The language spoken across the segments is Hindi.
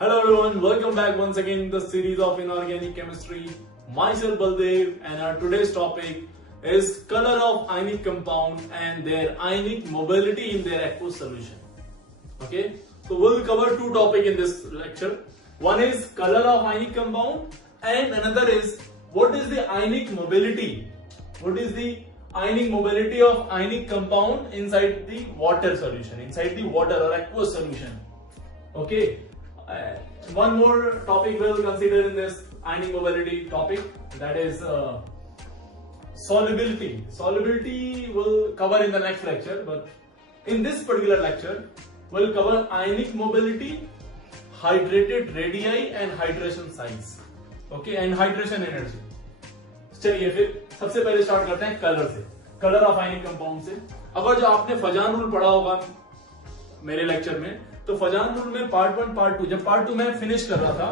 Hello everyone, welcome back once again in the series of inorganic chemistry. Myself Baldev, and our today's topic is color of ionic compound and their ionic mobility in their aqueous solution. Okay, so we'll cover two topics in this lecture. One is color of ionic compound and another is what is the ionic mobility. What is the ionic mobility of ionic compound inside the water solution, inside the water or aqueous solution. Okay. One more topic we'll consider in this ionic mobility topic, that is solubility. Solubility we'll cover in the next lecture, but in this particular lecture we'll cover ionic mobility, hydrated radii and hydration size. Okay, and hydration energy. चलिए फिर सबसे पहले स्टार्ट करते हैं कलर से, कलर ऑफ आयनिक कंपाउंड से। अगर जो आपने फजान रूल पढ़ा होगा मेरे लेक्चर में, तो फजान रूल में पार्ट 1 पार्ट 2, जब पार्ट 2 मैं फिनिश कर रहा था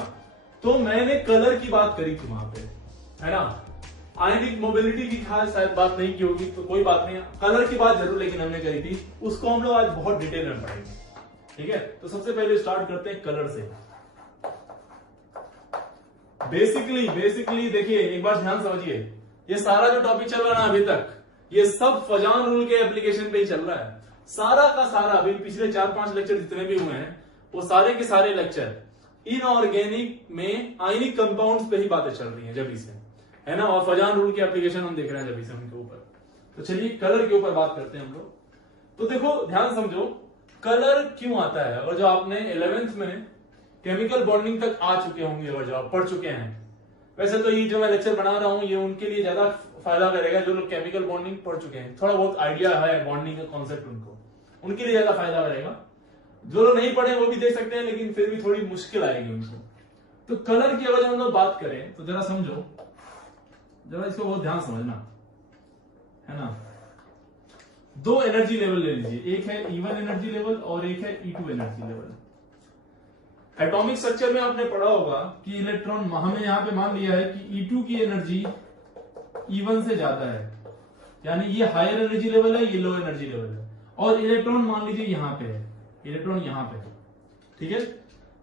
तो मैंने कलर की बात करी थी वहां पे, है ना। आयनिक मोबिलिटी की खास शायद बात नहीं की होगी, तो कोई बात नहीं, कलर की बात जरूर लेकिन हमने करी थी, उसको हम लोग आज बहुत डिटेल में पढ़ेंगे। ठीक है, तो सबसे पहले स्टार्ट करते हैं कलर से। बेसिकली देखिए, एक बार ध्यान समझिए, ये सारा जो टॉपिक चल रहा है अभी तक, ये सब फजान रूल के एप्लीकेशन पे ही चल रहा है। सारा का सारा अभी पिछले 4-5 लेक्चर जितने भी हुए हैं, वो सारे के सारे लेक्चर इनऑर्गेनिक में आयनिक कंपाउंड्स पे ही बातें चल रही हैं जब से, है ना। और फजान रूल के एप्लीकेशन हम देख रहे हैं जब से उनके ऊपर। तो चलिए कलर के ऊपर बात करते हैं हम लोग। तो देखो, ध्यान समझो, कलर क्यों आता है। और जो आपने 11th में केमिकल बॉन्डिंग तक आ चुके होंगे और जो आप पढ़ चुके हैं, वैसे तो ये जो मैं लेक्चर बना रहा हूं ये उनके लिए ज्यादा फायदा करेगा जो लोग केमिकल बॉन्डिंग पढ़ चुके हैं, थोड़ा बहुत आइडिया है बॉन्डिंग का कॉन्सेप्ट, उनके लिए ज्यादा फायदा करेगा। जो लोग नहीं पढ़े वो भी देख सकते हैं, लेकिन फिर भी थोड़ी मुश्किल आएगी उनको। तो कलर की अगर हम लोग बात करें तो जरा समझो, जरा इसको बहुत ध्यान समझना, है ना। दो एनर्जी लेवल ले लीजिए, एक है E1 एनर्जी लेवल और एक है E2 energy level. Atomic structure में आपने पढ़ा होगा कि इलेक्ट्रॉन, हमें यहां पे मान लिया है कि E2 की एनर्जी E1 से ज्यादा है, यानी ये हायर एनर्जी लेवल है, ये लो एनर्जी लेवल है। और इलेक्ट्रॉन मान लीजिए यहां पे है, इलेक्ट्रॉन यहां पे है, ठीक है।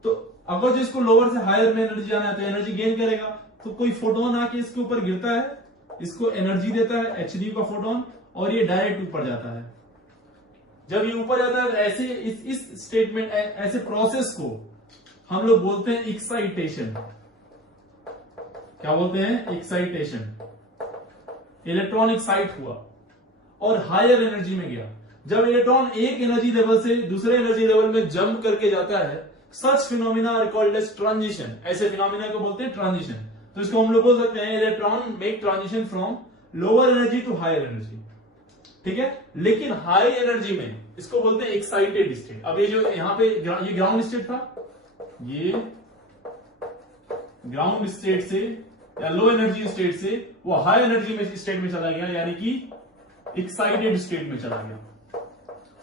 तो अगर जिसको लोअर से हायर में एनर्जी जाना है तो एनर्जी गेन करेगा। तो कोई फोटोन आके इसके ऊपर गिरता है, इसको एनर्जी देता है, Hν का फोटोन, और ये डायरेक्ट ऊपर जाता है। जब ये ऊपर जाता है, ऐसे इस स्टेटमेंट, ऐसे प्रोसेस को हम लोग बोलते हैं एक्साइटेशन। क्या बोलते हैं? एक्साइटेशन। इलेक्ट्रॉन एक्साइट हुआ और हायर एनर्जी में गया। जब इलेक्ट्रॉन एक एनर्जी लेवल से दूसरे एनर्जी लेवल में जंप करके जाता है, such phenomena are called as transition. ऐसे फिनोमिना को बोलते हैं ट्रांजिशन। तो इसको हम लोग बोल सकते हैं electron make transition from lower energy to higher energy, ठीक है। लेकिन हाई एनर्जी में इसको बोलते हैं एक्साइटेड स्टेट। अब ये जो यहाँ पे ये ग्राउंड स्टेट था, ये ग्राउंड स्टेट से या लो एनर्जी स्टेट से वो हाई एनर्जी में स्टेट में चला गया, यानी कि एक्साइटेड स्टेट में चला गया।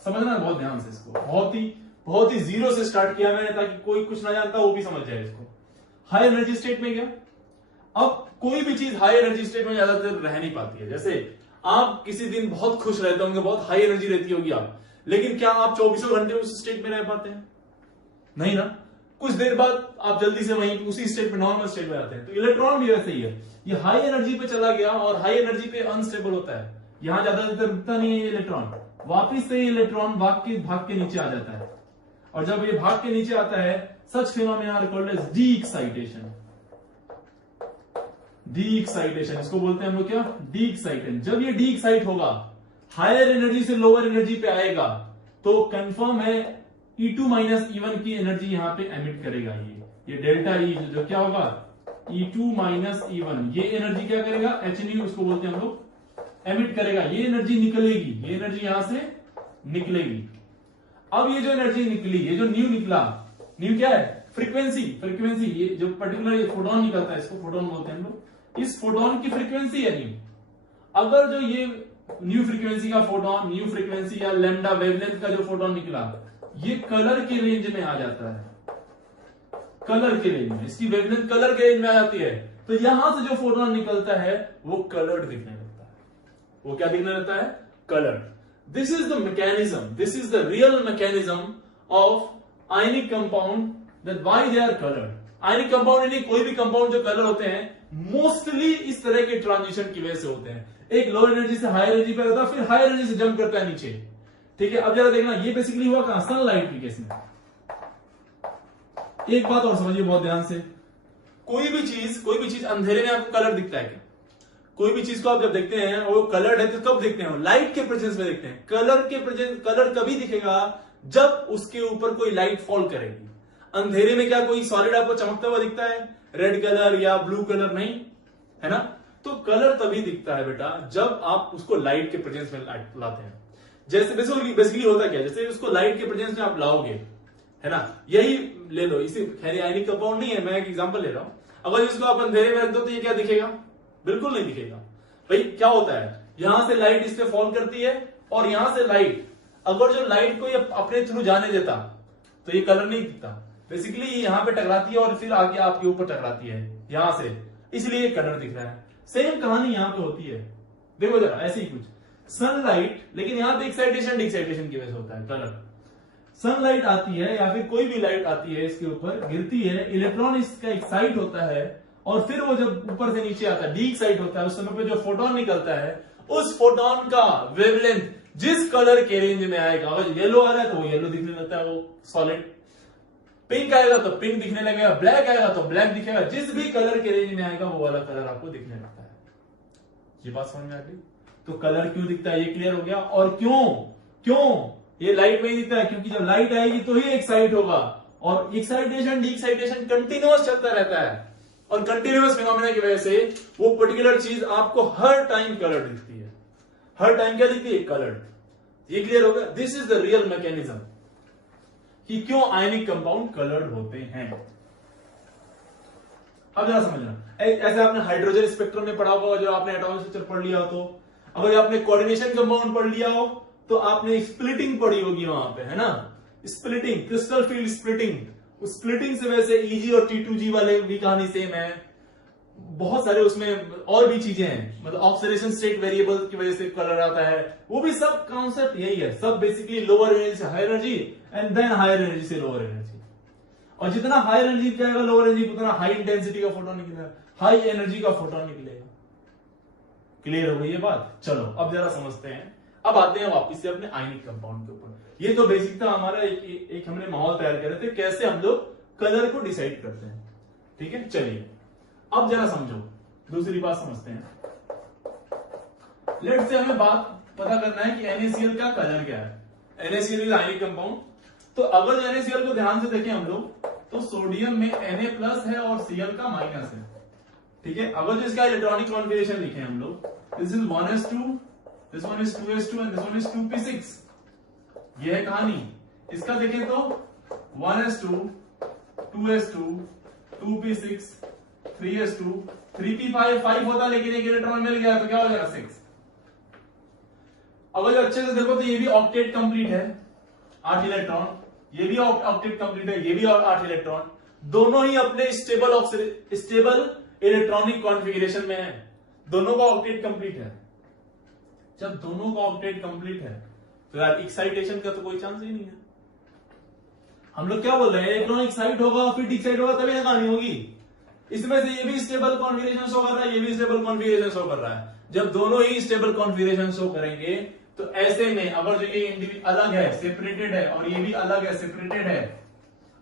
समझना बहुत ध्यान से इसको, बहुत ही जीरो से स्टार्ट किया मैंने, ताकि कोई कुछ ना जानता वो भी समझ जाए इसको। हाई एनर्जी स्टेट में गया। अब कोई भी चीज हाई एनर्जी स्टेट में ज्यादातर रह नहीं पाती है। जैसे आप किसी दिन बहुत खुश रहते होंगे, बहुत हाई एनर्जी रहती होगी आप, लेकिन क्या आप 24 घंटे उस स्टेट में रह पाते हैं? नहीं ना। कुछ देर बाद आप जल्दी से वहीं उसी स्टेट में, नॉर्मल स्टेट में आते हैं। तो इलेक्ट्रॉन भी वैसे ही है, ये हाई एनर्जी पे चला गया और हाई एनर्जी पे अनस्टेबल होता है। यहां ज्यादा देर रुकता नहीं है इलेक्ट्रॉन, वापिस से इलेक्ट्रॉन भाग के नीचे आ जाता है। और जब ये भाग के नीचे आता है, such phenomena are called as de excitation. De excitation इसको बोलते हैं हम लोग क्या? De excitation. जब ये डी एक्साइट होगा, हायर एनर्जी से लोअर एनर्जी पे आएगा, तो कंफर्म है E2 माइनस E1 की एनर्जी यहां पे एमिट करेगा। ये डेल्टा E जो क्या होगा? E2 माइनस E1, ये एनर्जी क्या करेगा? Hν उसको बोलते हैं हम लोग, एमिट करेगा। ये एनर्जी निकलेगी, ये एनर्जी यहां से निकलेगी। अब ये जो एनर्जी निकली, ये जो न्यू निकला, न्यू क्या है? फ्रीक्वेंसी। ये जो पर्टिकुलर ये फोटोन निकलता है, इसको फोटोन बोलते हैं हम लोग। इस फोटोन की फ्रीक्वेंसी है न्यू। अगर जो ये न्यू फ्रीक्वेंसी का फोटोन, न्यू फ्रीक्वेंसी या लैम्डा वेवलेंथ का जो फोटोन निकला, ये कलर के रेंज में आ जाता है। कलर के रेंज में, इसकी वेवलेंथ कलर के रेंज में आ जाती है, तो यहां से जो फोटोन निकलता है वो कलर्ड दिखने लगता है। वो क्या दिखने लगता है? Coloured. This is the mechanism, this is the real mechanism of ionic compound that why they are coloured. Ionic compound यानी कोई भी कंपाउंड जो कलर होते हैं मोस्टली इस तरह के ट्रांजिशन की वजह से होते हैं। एक लो एनर्जी से हाई एनर्जी पे रहता है, फिर हाई एनर्जी से जंप करता है नीचे। ठीक है, अब जरा देखना ये बेसिकली हुआ कहां, सनलाइट के केस में। एक बात और समझिए बहुत ध्यान से, कोई भी चीज अंधेरे में आपको कलर दिखता है क्या? कोई भी चीज को आप जब देखते हैं वो कलर्ड है तो कब देखते हैं? लाइट के प्रेजेंस में देखते हैं। कलर कभी दिखेगा जब उसके ऊपर कोई लाइट फॉल करेगी। अंधेरे में क्या कोई सॉलिड आपको चमकता हुआ दिखता है? रेड कलर या ब्लू कलर नहीं, है ना? तो कलर तभी दिखता है बेटा जब आप उसको लाइट के प्रेजेंस में लाते हैं। जैसे बेसिकली होता क्या, जैसे उसको लाइट के प्रेजेंस में आप लाओगे, है ना? यही ले लो, इसी खैर आयनिक कंपाउंड नहीं है, मैं एक एग्जांपल ले रहा हूं। अगर इसको आप अंधेरे में रख दो तो ये क्या दिखेगा? बिल्कुल नहीं दिखेगा। भाई क्या होता है, यहां से लाइट इस पे फॉल करती है और यहां से लाइट, अगर जो लाइट को ये अपने थ्रू जाने देता तो ये कलर नहीं दिखता। बेसिकली ये यहां पे टकराती है और फिर आगे आपके ऊपर टकराती है यहां से, इसलिए कलर दिख रहा है। सेम कहानी यहां पे होती है, देखो जरा ऐसे ही कुछ सनलाइट, लेकिन यहां पे एक्साइटेशन डिक्साइटेशन की वजह से होता है कलर। सनलाइट आती है या फिर कोई भी लाइट आती है इसके ऊपर गिरती है, इलेक्ट्रॉन इसका एक्साइट होता है और फिर वो जब ऊपर से नीचे आता है डी एक्साइट होता है, उस समय पे जो फोटोन निकलता है उस फोटोन का वेवलेंथ जिस कलर के रेंज में आएगा, अगर येलो आ रहा है तो वो येलो दिखने लगता है, वो सॉलिड। पिंक आएगा तो पिंक दिखने लगेगा, ब्लैक आएगा तो ब्लैक दिखेगा, जिस भी कलर के रेंज में आएगा वो वाला कलर आपको दिखने लगता है। ये बात समझ में आ गई? तो कलर क्यों दिखता है ये क्लियर हो गया। और क्यों ये लाइट में ही दिखता है, क्योंकि जब लाइट आएगी तो ही एक्साइट होगा और एक्साइटेशन डीएक्साइटेशन कंटिन्यूअस चलता रहता है और कंटिन्यूअस फिनोमेना की वजह से वो पर्टिकुलर चीज आपको हर टाइम कलर दिखती है। हर टाइम क्या दिखती है? कलर्ड। ये क्लियर हो गया? This is the real mechanism कि क्यों आयनिक कंपाउंड कलर्ड होते हैं। अब जरा समझना, ऐसे आपने हाइड्रोजन स्पेक्ट्रम में पढ़ा होगा, जो आपने एटॉमिक स्ट्रक्चर पढ़ लिया हो, तो अगर आपने कोऑर्डिनेशन कंपाउंड पढ़ लिया हो तो आपने स्प्लिटिंग पढ़ी होगी वहां पे, है ना? Splitting, crystal field splitting. उस स्प्लिटिंग से वैसे ईजी और T2G वाले भी कहानी सेम है, बहुत सारे उसमें और भी चीजें हैं, मतलब ऑक्सीडेशन स्टेट वेरिएबल की वजह से कलर आता है, वो भी सब कॉन्सेप्ट यही है। सब बेसिकली लोअर एनर्जी से higher energy and then higher energy से लोअर एनर्जी, और जितना हायर एनर्जी जाएगा लोअर एनर्जी उतना हाई इंटेंसिटी का फोटोन निकलेगा, हाई एनर्जी का फोटोन निकलेगा। क्लियर हो गई ये बात? चलो अब जरा समझते हैं। अब आते हैं वापस से अपने आयनिक कंपाउंड के ऊपर। ये तो बेसिक था हमारा, एक हमने माहौल तैयार कर रहे थे कैसे हम लोग कलर को डिसाइड करते हैं। ठीक है, चलिए अब जरा समझो, दूसरी बात समझते हैं। लेट्स से हमें बात पता करना है कि NaCl का कलर क्या है। NaCl is ionic compound. तो अगर NaCl को ध्यान से देखें हम लोग, तो सोडियम में Na+ है और Cl का माइनस है। ठीक है, अगर जो इसका इलेक्ट्रॉनिक कॉन्फ़िगरेशन लिखे हम लोग, this is 1s2, this one is 2s2 and this one is 2p6। ये है कहानी। इसका देखें तो 1s2, 2s2, 2p6, 3s2, 3p5, 5 होता लेकिन एक इलेक्ट्रॉन मिल गया तो क्या हो जाएगा 6। अगर जो अच्छे से देखो तो ये भी ऑक्टेट कंप्लीट है, 8 इलेक्ट्रॉन, ये भी ऑक्टेट कंप्लीट है, ये भी 8 इलेक्ट्रॉन, दोनों ही अपने स्टेबल इलेक्ट्रॉनिक कॉन्फ़िगरेशन में है, दोनों का ऑक्टेट कंप्लीट है। जब दोनों का ऑक्टेट कंप्लीट है तो यार एक्साइटेशन का तो कोई चांस ही नहीं है। हम लोग क्या बोल रहे हैं, इलेक्ट्रॉन एक्साइट होगा फिर डिसाइड होगा तभी ना कहानी होगी। इसमें से ये भी स्टेबल कॉन्फ़िगरेशन शो कर रहा है, ये भी स्टेबल कॉन्फ़िगरेशन शो कर रहा है। जब दोनों ही स्टेबल कॉन्फ़िगरेशन शो करेंगे तो ऐसे में अगर जो ये इंडिविजुअल अलग है, सेपरेटेड है, और ये भी अलग है, सेपरेटेड है,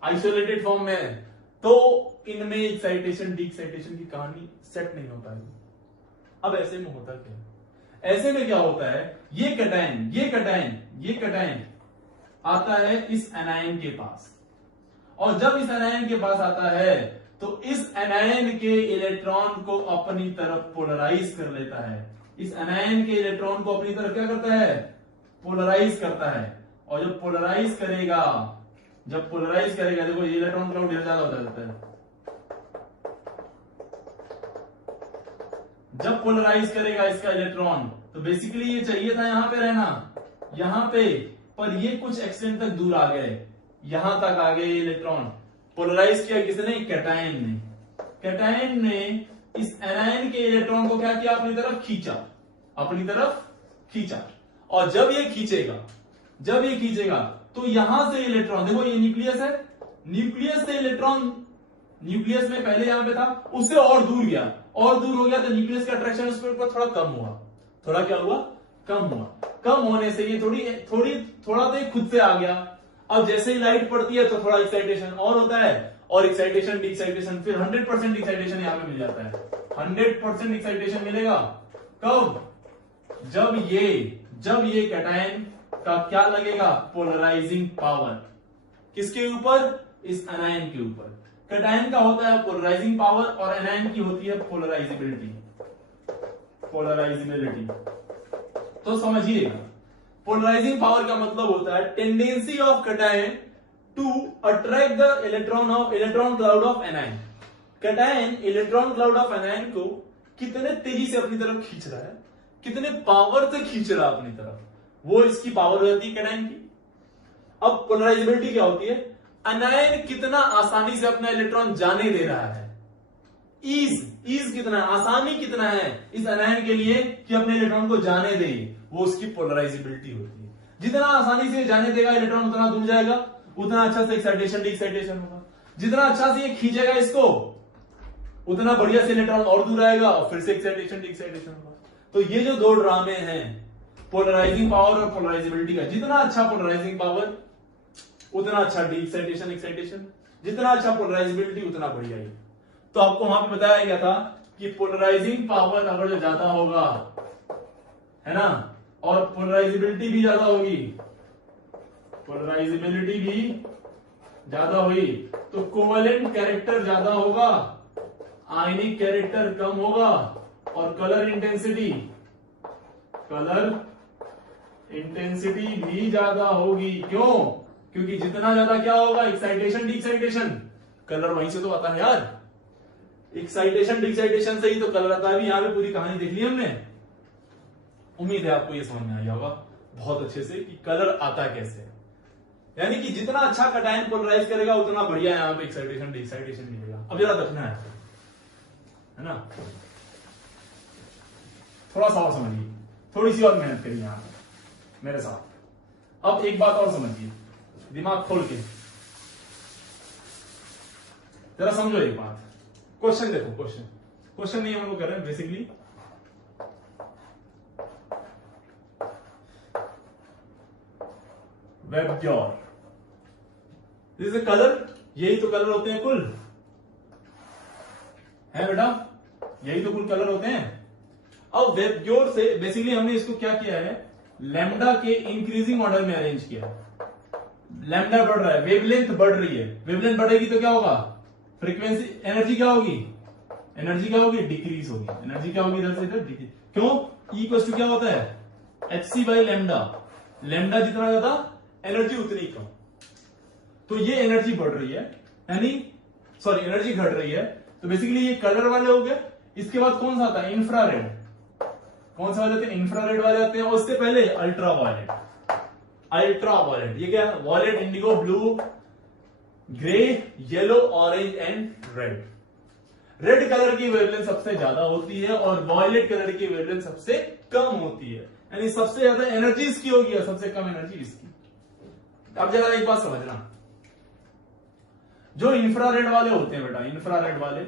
आइसोलेटेड फॉर्म में है, तो इनमें एक्साइटेशन डीएक्साइटेशन की कहानी सेट नहीं हो पाएगी। अब ऐसे में होता क्या है, ऐसे में क्या होता है, ये कटायन आता है इस एनायन के पास, और जब इस एनायन के पास आता है तो इस एनायन के इलेक्ट्रॉन को अपनी तरफ पोलराइज कर लेता है। इस एनायन के इलेक्ट्रॉन को अपनी तरफ क्या करता है, पोलराइज करता है। और जब पोलराइज करेगा देखो ये इलेक्ट्रॉन क्लाउड ढेर ज्यादा हो जाता है। जब पोलराइज करेगा इसका इलेक्ट्रॉन तो बेसिकली ये चाहिए था यहां पे रहना, यहां पे, पर ये कुछ एक्सटेंट तक दूर आ गए, यहां तक आ गए इलेक्ट्रॉन। पोलराइज किया किसने, कैटायन ने इस एनायन के इलेक्ट्रॉन को क्या किया, अपनी तरफ खींचा। और जब ये खींचेगा तो यहां से इलेक्ट्रॉन, देखो ये न्यूक्लियस है, न्यूक्लियस से इलेक्ट्रॉन, न्यूक्लियस में पहले यहां पे था, उससे और दूर गया, और दूर हो गया तो न्यूक्लियस का अट्रैक्शन उस पर थोड़ा कम हुआ, थोड़ा क्या हुआ, कम हुआ। कम होने से ये थोड़ा तो ये खुद से आ गया। अब जैसे ही लाइट पड़ती है तो थोड़ा एक्साइटेशन और होता है, और एक्साइटेशन डी एक्साइटेशन, फिर 100% एक्साइटेशन यहां पे मिल जाता है। 100% एक्साइटेशन मिलेगा कब, जब ये कैटायन का क्या लगेगा, पोलराइजिंग पावर, किसके ऊपर, इस एनायन के ऊपर। कैटायन का होता है पोलराइजिंग पावर और एनायन की होती है पोलराइजिबिलिटी। तो समझिएगा, पोलराइजिंग पावर का मतलब होता है tendency of cation to attract the electron cloud of anion. Cation electron cloud of anion को कितने तेजी से अपनी तरफ खींच रहा है, कितने पावर से खींच रहा है अपनी तरफ, वो इसकी पावर हो जाती है कैटायन की। अब पोलराइजिबिलिटी क्या होती है, एनायन कितना आसानी से अपना इलेक्ट्रॉन जाने दे रहा है, ईज कितना, आसानी कितना है इस एनायन के लिए कि अपने इलेक्ट्रॉन को जाने दे, वो उसकी पोलराइजिबिलिटी होती है। जितना आसानी से जाने देगा इलेक्ट्रॉन उतना दूर जाएगा, उतना अच्छा से एक्साइटेशन डी एक्साइटेशन होगा। जितना अच्छा से ये खींचेगा इसको, उतना बढ़िया से इलेक्ट्रॉन और दूर आएगा और फिर से एक्साइटेशन डी एक्साइटेशन होगा। तो ये जो दो ड्रामे हैं पोलराइजिंग पावर और पोलराइजिबिलिटी का, जितना अच्छा पोलराइजिंग पावर उतना अच्छा डी एक्साइटेशन एक्साइटेशन, जितना अच्छा पोलराइजिबिलिटी उतना बढ़िया ही। तो आपको वहां पे बताया गया था कि पोलराइजिंग पावर अगर जो ज्यादा होगा, है ना, और पोलराइजिबिलिटी भी ज्यादा होगी, पोलराइजिबिलिटी भी ज्यादा हुई तो कोवेलेंट कैरेक्टर ज्यादा होगा, आयनिक कैरेक्टर कम होगा, और कलर इंटेंसिटी भी ज्यादा होगी। क्यों? क्योंकि जितना ज्यादा क्या होगा, एक्साइटेशन डी एक्साइटेशन, कलर वहीं से तो आता है यार, एक्साइटेशन डी एक्साइटेशन से ही तो कलर आता है। यहां पे पूरी कहानी देख ली हमने, उम्मीद है आपको ये समझ में आया होगा बहुत अच्छे से कि कलर आता कैसे। यानी कि जितना अच्छा कैटायन पोलराइज करेगा उतना बढ़िया यहां पे एक्साइटेशन डी एक्साइटेशन मिलेगा। अब जरा देखना है ना, थोड़ा सा और समझिए, थोड़ी सी और मेहनत करिए यहां पर मेरे साथ। अब एक बात और समझिए, दिमाग खोल के जरा समझो एक बात। क्वेश्चन देखो, क्वेश्चन नहीं हम लोग कर रहे हैं बेसिकली, वेबक्योर, दिस इज कलर, यही तो कलर होते हैं कुल, है बेटा, यही तो कुल कलर होते हैं। अब वेबक्योर से बेसिकली हमने इसको क्या किया है, लैम्डा के इंक्रीजिंग ऑर्डर में अरेंज किया। लैम्डा बढ़ रहा है, वेवलेंथ बढ़ रही है, वेवलेंथ बढ़ेगी तो क्या होगा, फ्रीक्वेंसी, एनर्जी क्या होगी, डिक्रीज होगी, एनर्जी क्या होगी इधर से इधर डिक्रीज। क्यों? ई इक्वल टू क्या होता है, एचसी बाई लैम्डा, लैम्डा जितना ज्यादा एनर्जी उतनी कम। तो ये एनर्जी बढ़ रही है, यानी सॉरी एनर्जी घट रही है। तो बेसिकली ये कलर वाले हो गए। इसके बाद कौन सा आता है, इंफ्रारेड, कौन सा वाले आते हैं, इंफ्रारेड वाले आते हैं, और उससे पहले अल्ट्रा वायलेट। ये क्या है, violet, indigo, blue, grey, yellow, orange and red. Red colour की वेवलेंथ सबसे ज्यादा होती है और वॉयलेट कलर की वेवलेंथ सबसे कम होती है, यानी सबसे ज्यादा एनर्जी इसकी होगी और सबसे कम एनर्जी इसकी। अब जरा एक बात समझना, जो इंफ्रारेड वाले होते हैं बेटा, इंफ्रारेड वाले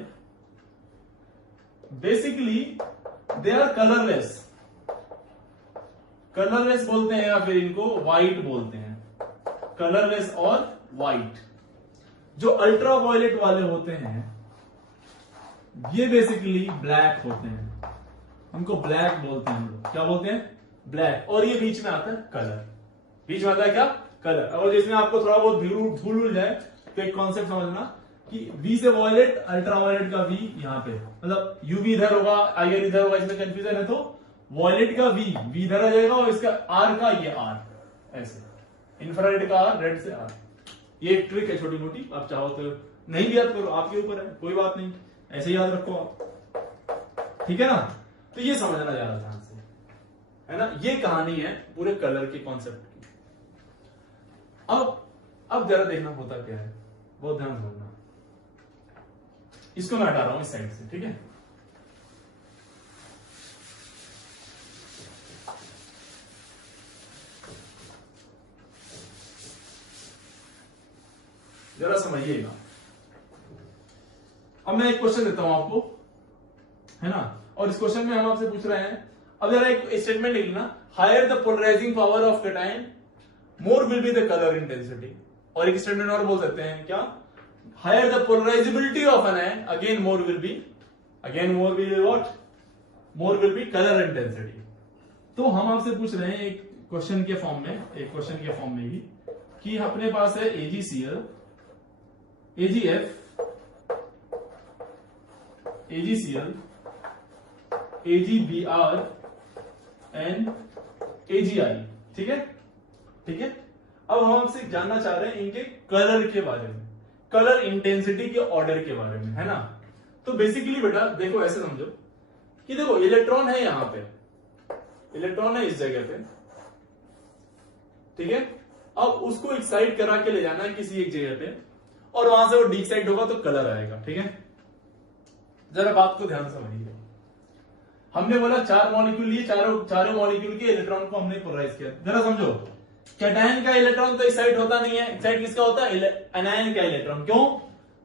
बेसिकली दे आर कलरलेस बोलते हैं, या फिर इनको व्हाइट बोलते हैं, कलरलेस और व्हाइट। जो अल्ट्रा वायलेट वाले होते हैं ये बेसिकली ब्लैक होते हैं, उनको ब्लैक बोलते हैं हम लोग, क्या बोलते हैं, ब्लैक। और ये बीच में आता है कलर, बीच में आता है क्या, कलर। और जिसमें आपको थोड़ा बहुत धूल उड़ जाए तो एक कॉन्सेप्ट समझना कि वी से वॉयलेट, अल्ट्रा वॉयलेट का वी यहां पे, मतलब यूवी इधर होगा, आईआर इधर होगा, इसमें कंफ्यूजन है तो वॉयलेट का वी इधर आ जाएगा और इसका आर का ये आर, ऐसे इंफ्रारेड का आर, रेड से आर। ये एक ट्रिक है छोटी मोटी, आप चाहो तो नहीं भी याद करो, आपके ऊपर है, कोई बात नहीं, ऐसे याद रखो आप, ठीक है ना। तो ये समझना ज्यादा ध्यान से, है ना, ये कहानी है पूरे कलर के कॉन्सेप्ट की। अब जरा देखना होता क्या है, बहुत ध्यान से समझना। इसको मैं हटा रहा हूं इस साइड से, ठीक है। जरा समझिए पढ़िएगा। अब मैं एक क्वेश्चन देता हूं आपको, है ना, और इस क्वेश्चन में हम आपसे पूछ रहे हैं, अब जरा एक स्टेटमेंट लिख लेना, higher the polarising power of cation more will be the colour intensity. और एक स्टेटमेंट और बोल सकते हैं क्या, higher the polarisability of an ion again more will be what, more will be colour intensity. तो हम आपसे पूछ रहे हैं एक क्वेश्चन के फॉर्म में ही कि अपने पास है AgCl, AgF, AgCl, AgBr and AgI, ठीक है। अब हम आपसे जानना चाह रहे हैं इनके कलर के बारे में, कलर इंटेंसिटी के ऑर्डर के बारे में, है ना। तो बेसिकली बेटा देखो ऐसे समझो कि देखो इलेक्ट्रॉन है यहां पे, इलेक्ट्रॉन है इस जगह पे, ठीक है। अब उसको एक्साइट करा के ले जाना है किसी एक जगह पे, और वहां से वो डीक्साइट होगा तो कलर आएगा, ठीक है। जरा बात को ध्यान समझिए, हमने बोला 4 मॉलिक्यूल लिए, चारों मॉलिक्यूल के इलेक्ट्रॉन को हमने पोलराइज किया। जरा समझो, कैटायन का इलेक्ट्रॉन तो एक्साइट होता नहीं है, एक्साइट किसका होता है, एनायन का इलेक्ट्रॉन। क्यों,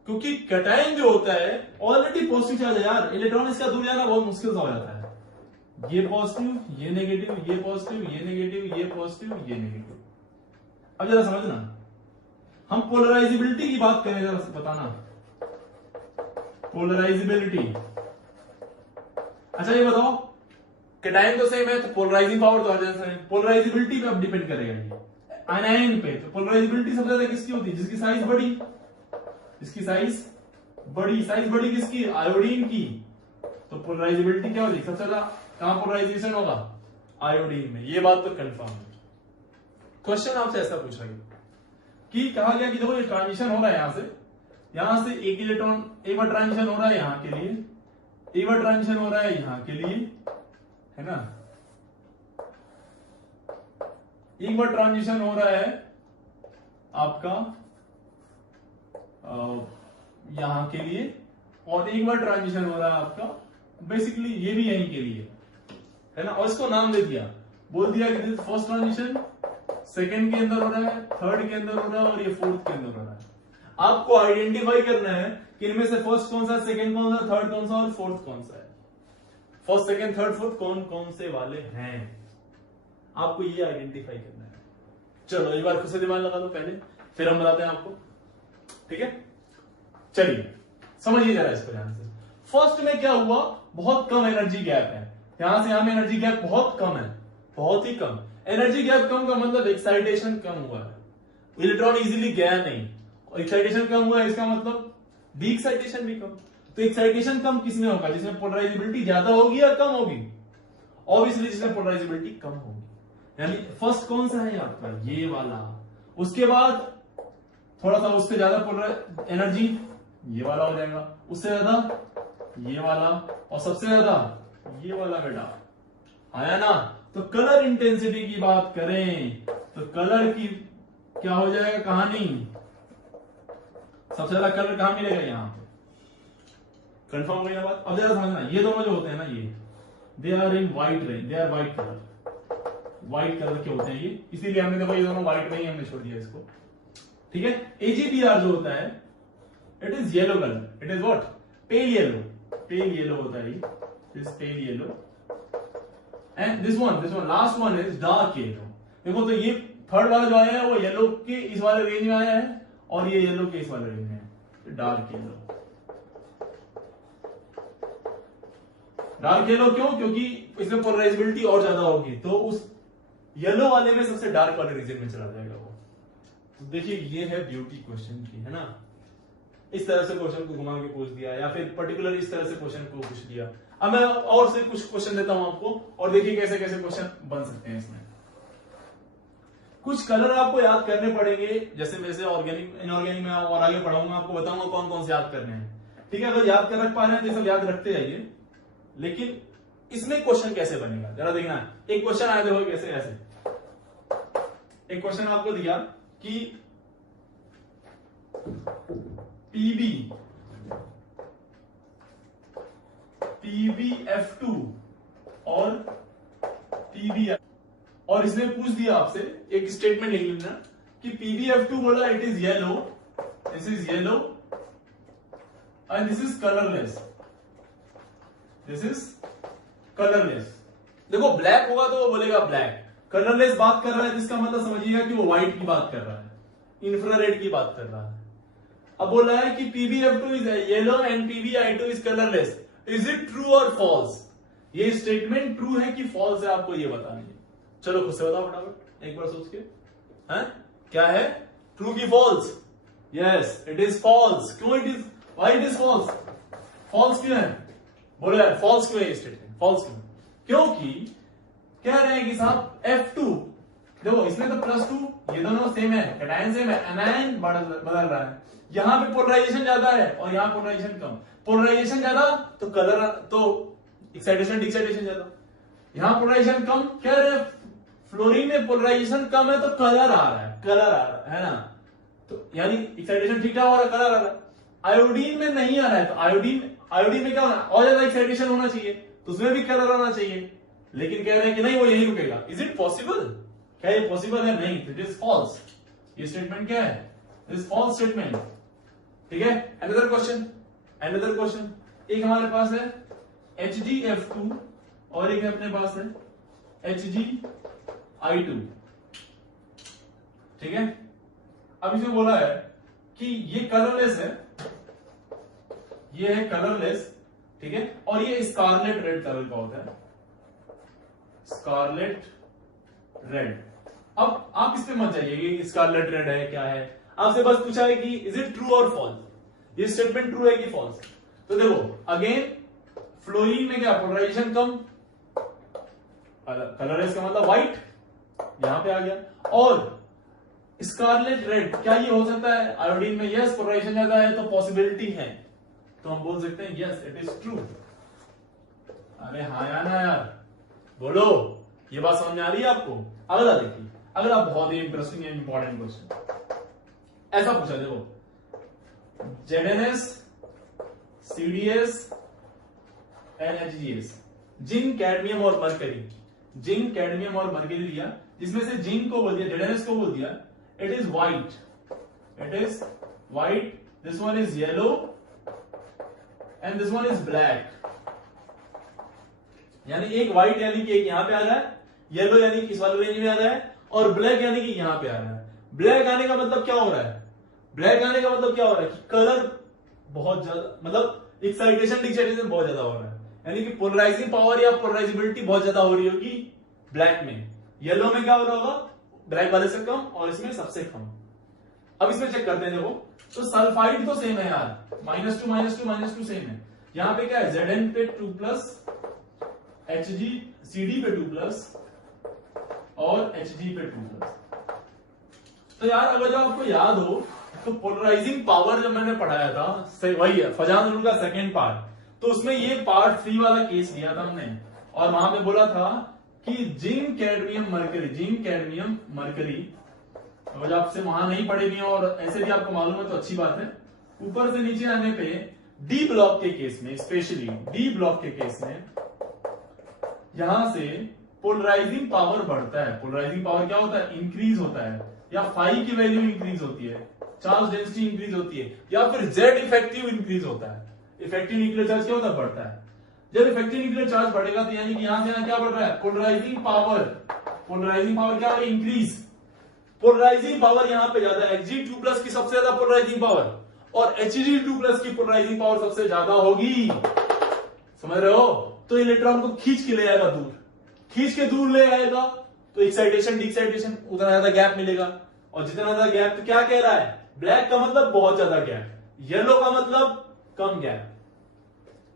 क्योंकि कैटायन जो होता है ऑलरेडी पॉजिटिव चार्ज है यार, इलेक्ट्रॉन इसका दूर जाना बहुत मुश्किल सा हो जाता है। ये पॉजिटिव, ये नेगेटिव, ये पॉजिटिव, ये नेगेटिव, ये पॉजिटिव, ये नेगेटिव। अब जरा समझना, हम पोलराइजेबिलिटी की बात करें, जरा बताना पोलराइजेबिलिटी। अच्छा ये बताओ, कैटायन तो सेम है तो पोलराइजिंग पावर तो हर जगह सेम है, पोलराइजेबिलिटी पे अब डिपेंड करेगा ये एनायन पे। तो पोलराइजेबिलिटी सबसे ज्यादा किसकी होती है, जिसकी साइज बड़ी, जिसकी साइज बड़ी किसकी, आयोडीन की। तो पोलराइजेबिलिटी क्या होगी, सबसे ज्यादा कहां पोलराइजेशन होगा, आयोडीन में। ये बात तो कंफर्म है। क्वेश्चन आपसे ऐसा पूछा गया कि कहा गया कि देखो ये ट्रांजिशन हो रहा है, यहां से एक इलेक्ट्रॉन, एक बार ट्रांजिशन हो रहा है यहां के लिए, एक बार ट्रांजिशन हो रहा है यहां के लिए, है ना, एक बार ट्रांजिशन हो रहा है आपका यहां के लिए, और एक बार ट्रांजिशन हो रहा है आपका बेसिकली ये भी यहीं के लिए, है ना। और इसको नाम दे दिया, बोल दिया कि फर्स्ट ट्रांजिशन सेकंड के अंदर हो रहा है, थर्ड के अंदर हो रहा है, और ये फोर्थ के अंदर हो रहा है। आपको आइडेंटिफाई करना है कि इनमें से फर्स्ट कौन सा, सेकंड कौन सा, थर्ड कौन सा और फोर्थ कौन सा है। फर्स्ट सेकंड थर्ड फोर्थ कौन कौन से वाले हैं, आपको ये आइडेंटिफाई करना है। चलो एक बार खुद से दिमाग लगा दो पहले, फिर हम बताते हैं आपको, ठीक है। चलिए समझिए जरा इसको ध्यान से। फर्स्ट में क्या हुआ, बहुत कम एनर्जी गैप है, यहां से यहां में एनर्जी गैप बहुत कम है, बहुत ही कम। एनर्जी गैप कम का मतलब एक्साइटेशन कम हुआ है, इलेक्ट्रॉन इजीली गया नहीं, और एक्साइटेशन कम हुआ है इसका मतलब डी एक्साइटेशन भी कम। तो एक्साइटेशन कम किसमें होगा, जिसमें पोलराइजेबिलिटी ज्यादा होगी या कम होगी, ऑब्वियसली जिसमें पोलराइजेबिलिटी कम होगी। यानी फर्स्ट कौन सा है आपका, ये वाला। उसके बाद थोड़ा सा उससे ज्यादा पोलर एनर्जी, ये वाला हो जाएगा, उससे ज्यादा ये वाला, और सबसे ज्यादा ये वाला बेटा, आया ना। तो कलर इंटेंसिटी की बात करें तो कलर की क्या हो जाएगा कहानी, सबसे ज्यादा कलर कहां मिलेगा, यहां पे। कंफर्म हो गई ना बात। अब जरा समझना, ये दोनों जो होते हैं ना, ये they are in white range, they are white colour, white colour के होते हैं ये, इसीलिए हमने देखो ये दोनों व्हाइट में ही हमने छोड़ दिया इसको, ठीक है। AgBr जो होता है it is yellow colour, it is what, pale yellow, pale yellow होता है, it is pale yellow. And this one last one is dark yellow. देखो तो ये थर्ड वाला जो आया है वो येलो के इस वाले रेंज में आया है, और ये येलो के इस वाले रेंज में है, डार्क येलो। डार्क येलो क्यों, क्योंकि इसमें पोलराइजेबिलिटी और ज्यादा होगी, तो उस येलो वाले में सबसे डार्क वाले रीजन में चला जाएगा वो। तो देखिए ये है ब्यूटी क्वेश्चन की, है ना। इस तरह से क्वेश्चन को घुमा के पूछ दिया, या फिर पर्टिकुलर इस तरह से क्वेश्चन को पूछ दिया। अब मैं और से कुछ क्वेश्चन देता हूं आपको, और देखिए कैसे कैसे क्वेश्चन बन सकते हैं इसमें। कुछ कलर आपको याद करने पड़ेंगे, जैसे वैसे ऑर्गेनिक इनऑर्गेनिक में और आगे पढ़ाऊंगा, आपको बताऊंगा कौन कौन से याद करने हैं, ठीक है। अगर याद कर रख पा रहे हैं तो ये सब याद रखते जाइए, लेकिन इसमें क्वेश्चन कैसे बनेगा जरा देखना। एक क्वेश्चन आया देखो कैसे, ऐसे एक क्वेश्चन आपको दिया कि PbF2 और PbF, और इसने पूछ दिया आपसे, एक स्टेटमेंट लिख लेना कि PbF2 बोला it is yellow this is yellow and this is colourless, this is colourless. देखो ब्लैक होगा तो वो बोलेगा ब्लैक, कलरलेस बात कर रहा है जिसका मतलब समझिएगा कि वो व्हाइट की बात कर रहा है, इंफ्रारेड की बात कर रहा है। अब बोल रहा है कि PbF2 is yellow and PbI2 is colourless, is it true और फॉल्स? ये स्टेटमेंट ट्रू है कि फॉल्स है, आपको ये बताना है। चलो खुद से बताओ फटाफट एक बार सोच के, हैं क्या है, ट्रू की false? Yes it is false. क्यों it is, why it is false? False क्यों है? बोलो यार फॉल्स क्यों है ये स्टेटमेंट, फॉल्स क्यों? क्योंकि कह रहे हैं कि साहब F2, देखो इसमें तो +2, ये दोनों सेम है, कैटायन सेम है, एनायन बदल रहा है, यहां पे पोलराइजेशन ज्यादा है और यहां पोलराइजेशन कम। पोलराइजेशन ज्यादा तो कलर, तो एक्साइटेशन डिक्साइटेशन ज्यादा, यहां पोलराइजेशन कम। कह रहे हैं फ्लोरीन में पोलराइजेशन कम है तो कलर आ रहा है, कलर आ रहा है ना, तो यानी एक्साइटेशन ठीक ठाक हो रहा है, कलर आ रहा है। आयोडीन में नहीं आ रहा है, तो आयोडीन में क्या होना, और ज्यादा एक्साइटेशन होना चाहिए, तो उसमें भी कलर आना चाहिए, लेकिन कह रहे हैं कि नहीं वो यही रुकेगा। Is it possible? क्या ये पॉसिबल है? नहीं, इट इज फॉल्स। ये स्टेटमेंट क्या है? It is false statement. ठीक है, अनदर क्वेश्चन, अनदर क्वेश्चन। एक हमारे पास है HgF2 और एक अपने पास है HgI2। ठीक है, अब इसमें बोला है कि ये कलरलेस है, ये है कलरलेस, ठीक है, और ये स्कारलेट रेड कलर का होता है, स्कारलेट रेड। अब आप इस पे मत जाइए कि स्कारलेट रेड है क्या है, आपसे बस पूछा है कि इज इट ट्रू और फॉल्स, ये स्टेटमेंट ट्रू है कि फॉल्स। तो देखो अगेन फ्लोरीन में क्या पोलराइजेशन कम, कलरलेस का मतलब व्हाइट, यहां पे आ गया, और स्कारलेट रेड क्या ये हो सकता है? आयोडीन में यस पोलराइजेशन ज्यादा है तो पॉसिबिलिटी है, तो हम बोल सकते हैं यस इट इज ट्रू। अरे हाँ या ना यार, बोलो, ये बात समझ में आ रही है आपको? अगला देखिए, अगला बहुत ही इंटरेस्टिंग एंड इंपॉर्टेंट क्वेश्चन। ऐसा पूछा, देखो ZnS, CdS and HgS, zinc cadmium और मरकरी, जिंक कैडमियम और मरकरी लिया, जिसमें से जिंक को बोल दिया, ZnS को बोल दिया it is white, it is white, this one is yellow and this one is black. यानी एक व्हाइट यानी कि एक यहां पे आ रहा है, येलो यानी कि इस वाले रेंज में आ रहा है, और ब्लैक यानी कि यहां पे आ रहा है। ब्लैक आने का मतलब क्या हो रहा है? ब्लैक आने का मतलब क्या हो रहा है कि कलर बहुत ज्यादा, मतलब एक्साइटेशन डिक्साइटेशन बहुत ज्यादा हो रहा है, यानी कि पोलराइजिंग पावर या पोलराइजेबिलिटी बहुत ज्यादा हो रही होगी ब्लैक में। येलो में क्या हो रहा होगा? ब्लैक वाले से कम और इसमें सबसे कम। अब इसमें चेक करते हैं, देखो तो सल्फाइड तो सेम है यार, -2 सेम है। यहां पे क्या है? Zn पे 2+, Hg पे 2+ और Hg पे 2+। तो यार अगर जो आपको याद हो तो पोलराइजिंग पावर जब मैंने पढ़ाया था, वही है फजान रूल का सेकेंड पार्ट, तो उसमें ये पार्ट 3 वाला केस लिया था हमने, और वहां पे बोला था कि zinc cadmium mercury, zinc cadmium mercury, अगर आपसे वहां नहीं पढ़े भी और ऐसे भी आपको मालूम है तो अच्छी बात है। ऊपर से नीचे आने पे डी ब्लॉक के केस में, स्पेशली डी ब्लॉक के केस में, यहां से पोलराइजिंग पावर बढ़ता है। पोलराइजिंग पावर क्या होता है? इंक्रीज होता है, या फाई की वैल्यू इंक्रीज होती है, चार्ज डेंसिटी इंक्रीज होती है, या फिर जेड इफेक्टिव इंक्रीज होता है। इफेक्टिव न्यूक्लियर चार्ज क्या होता है? बढ़ता है। जब इफेक्टिव न्यूक्लियर चार्ज बढ़ेगा तो यानी कि यहां से यहां क्या बढ़ रहा है? पोलराइजिंग पावर, पोलराइजिंग पावर क्या हो रही है? इंक्रीज। पोलराइजिंग पावर यहां पे ज्यादा है, Hg2+ की सबसे ज्यादा पोलराइजिंग पावर, और Hg2+ की पोलराइजिंग पावर सबसे ज्यादा होगी, समझ रहे हो? तो इलेक्ट्रॉन को खींच के ले आएगा दूर, खींच के दूर ले आएगा, तो एक्साइटेशन डिक्साइटेशन उतना ज्यादा गैप मिलेगा, और जितना ज्यादा गैप, तो क्या कह रहा है? ब्लैक का मतलब बहुत ज्यादा गैप, येलो का मतलब कम गैप,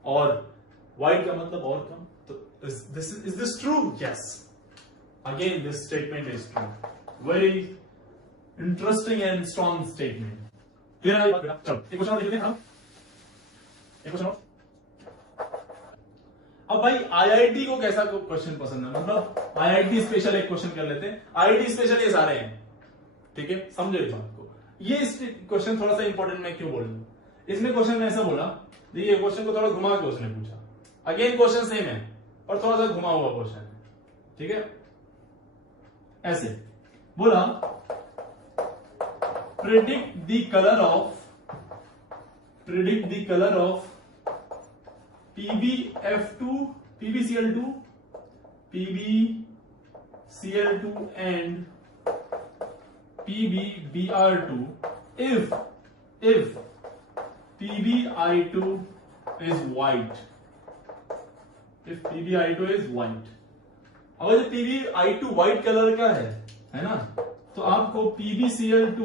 और व्हाइट का मतलब और कम। तो is this true? Yes, again this statement is true, very interesting and strong statement. Clear है? चलो एक क्वेश्चन और लिख लेते हैं, एक क्वेश्चन और। अब भाई आईआईटी को कैसा क्वेश्चन पसंद है, मतलब आईआईटी स्पेशल एक क्वेश्चन कर लेते हैं। आईआईटी स्पेशल ये सारे हैं, ठीक है, समझो इस बात को। ये क्वेश्चन थोड़ा सा इंपॉर्टेंट मैं क्यों बोल रहा हूं, इसमें क्वेश्चन में ऐसा बोला, देखिए क्वेश्चन को थोड़ा घुमा के उसने पूछा, अगेन क्वेश्चन सेम है और थोड़ा सा घुमा हुआ क्वेश्चन है, ठीक है। ऐसे बोला, predict the colour of predict the color of PbF2, PbCl2, PbCl2 and PbBr2 if PbI2 is white. If PbI2 is white, अगर जो PbI2 व्हाइट कलर का है ना, तो आपको PbCl2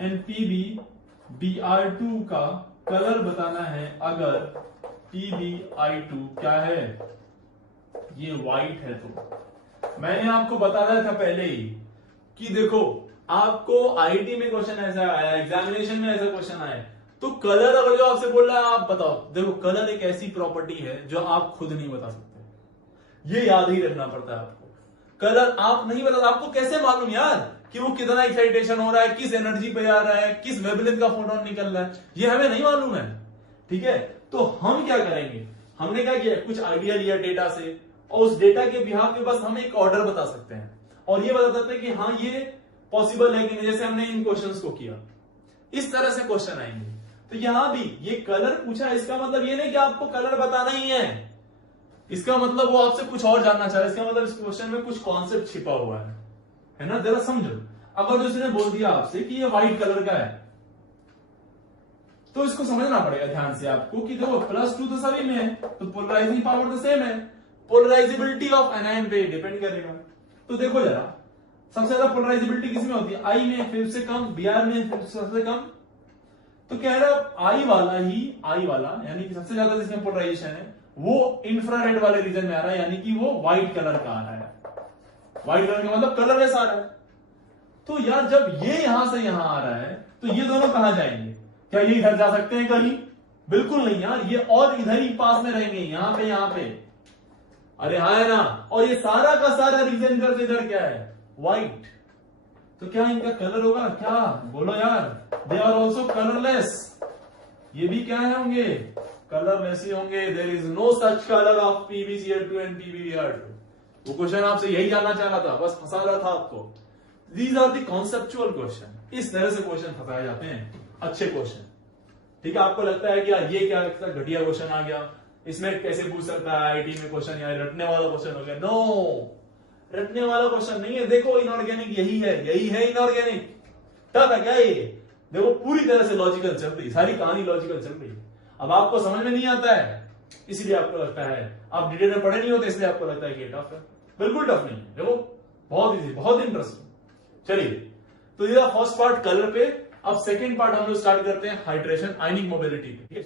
एंड PbBr2 का कलर बताना है। अगर PbI2 क्या है, ये व्हाइट है। तो मैंने आपको बताया था पहले ही कि देखो, आपको आईटी में क्वेश्चन ऐसा आया, एग्जामिनेशन में ऐसा क्वेश्चन आया, तो कलर अगर जो आपसे बोल रहा है आप बताओ। देखो, कलर एक ऐसी प्रॉपर्टी है जो आप खुद नहीं बता सकते, ये याद ही रखना पड़ता है आपको। कलर आप नहीं बता, आपको कैसे मालूम यार कि वो कितना एक्साइटेशन हो रहा है, किस एनर्जी पे आ रहा है, किस वेवलेंथ का फोटोन निकल रहा है, ये हमें नहीं मालूम है। ठीक है, तो हम क्या करेंगे, हमने क्या किया, कुछ आइडिया लिया डेटा से, और उस डेटा के बिहाफ पे बस हम एक ऑर्डर बता सकते हैं और ये बता सकते हैं कि हाँ ये पॉसिबल है कि नहीं, जैसे हमने इन क्वेश्चंस को किया। इस तरह से क्वेश्चन आएंगे। तो यहां भी ये कलर पूछा, इसका मतलब ये नहीं कि आपको कलर बताना ही है, इसका मतलब वो आपसे कुछ और जानना चाह रहा है। इसका मतलब इस क्वेश्चन में कुछ कॉन्सेप्ट छिपा हुआ है ना, जरा समझो। अगर उसने बोल दिया आपसे कि ये व्हाइट कलर का है, तो इसको समझना पड़ेगा ध्यान से आपको कि देखो +2 तो सभी में है, तो पोलराइजिंग पावर तो सेम है, पोलराइजेबिलिटी ऑफ एनायन पे डिपेंड करेगा। तो देखो जरा, सबसे ज्यादा पोलराइजेबिलिटी किसमें होती है, आई में, फिर से कम Br में, फिर सबसे कम। तो कह रहा आई वाला यानी कि सबसे ज्यादा जिसमें पोलराइजेशन है वो इंफ्रारेड वाले रीजन में आ रहा है, यानी कि वो व्हाइट कलर का आ रहा है। व्हाइट कलर का मतलब कलरलेस आ रहा है। तो यार जब ये यहां से यहां आ रहा है, तो ये दोनों कहां जाएंगे, क्या ये इधर जा सकते हैं कहीं, बिल्कुल नहीं यार, ये और इधर ही पास में रहेंगे, यहां पे। अरे हाँ है ना, और ये सारा का सारा रीजन इधर क्या है, व्हाइट। तो क्या इनका कलर होगा, क्या बोलो यार, दे आर ऑल्सो कलरलेस, ये भी क्या है होंगे, कलरलेस ही होंगे। There is no such colour of PbCl2 and PbBr2। वो क्वेश्चन आपसे यही जानना चाह रहा था, बस फंसा रहा था आपको। These are the conceptual question, इस तरह से क्वेश्चन फंसाए जाते हैं, अच्छे क्वेश्चन। ठीक है, आपको लगता है कि यार ये क्या घटिया क्वेश्चन आ गया, इसमें कैसे पूछ सकता है आईटी में क्वेश्चन, यार रटने वाला क्वेश्चन हो गया। नो, रटने वाला क्वेश्चन नहीं है। देखो इनऑर्गेनिक यही है इनऑर्गेनिक। था क्या ये, देखो पूरी तरह से लॉजिकल चल रही, सारी कहानी लॉजिकल चल रही। अब आपको समझ में नहीं आता है, इसलिए आपको लगता है, आप डिटेल में पढ़े नहीं होते इसलिए आपको लगता है कि टफ है। बिल्कुल टफ नहीं है, देखो बहुत इजी, बहुत इंटरेस्टिंग। चलिए, तो ये फर्स्ट पार्ट कलर पे। अब सेकंड पार्ट हम लोग स्टार्ट करते हैं हाइड्रेशन, आयनिक मोबिलिटी पे।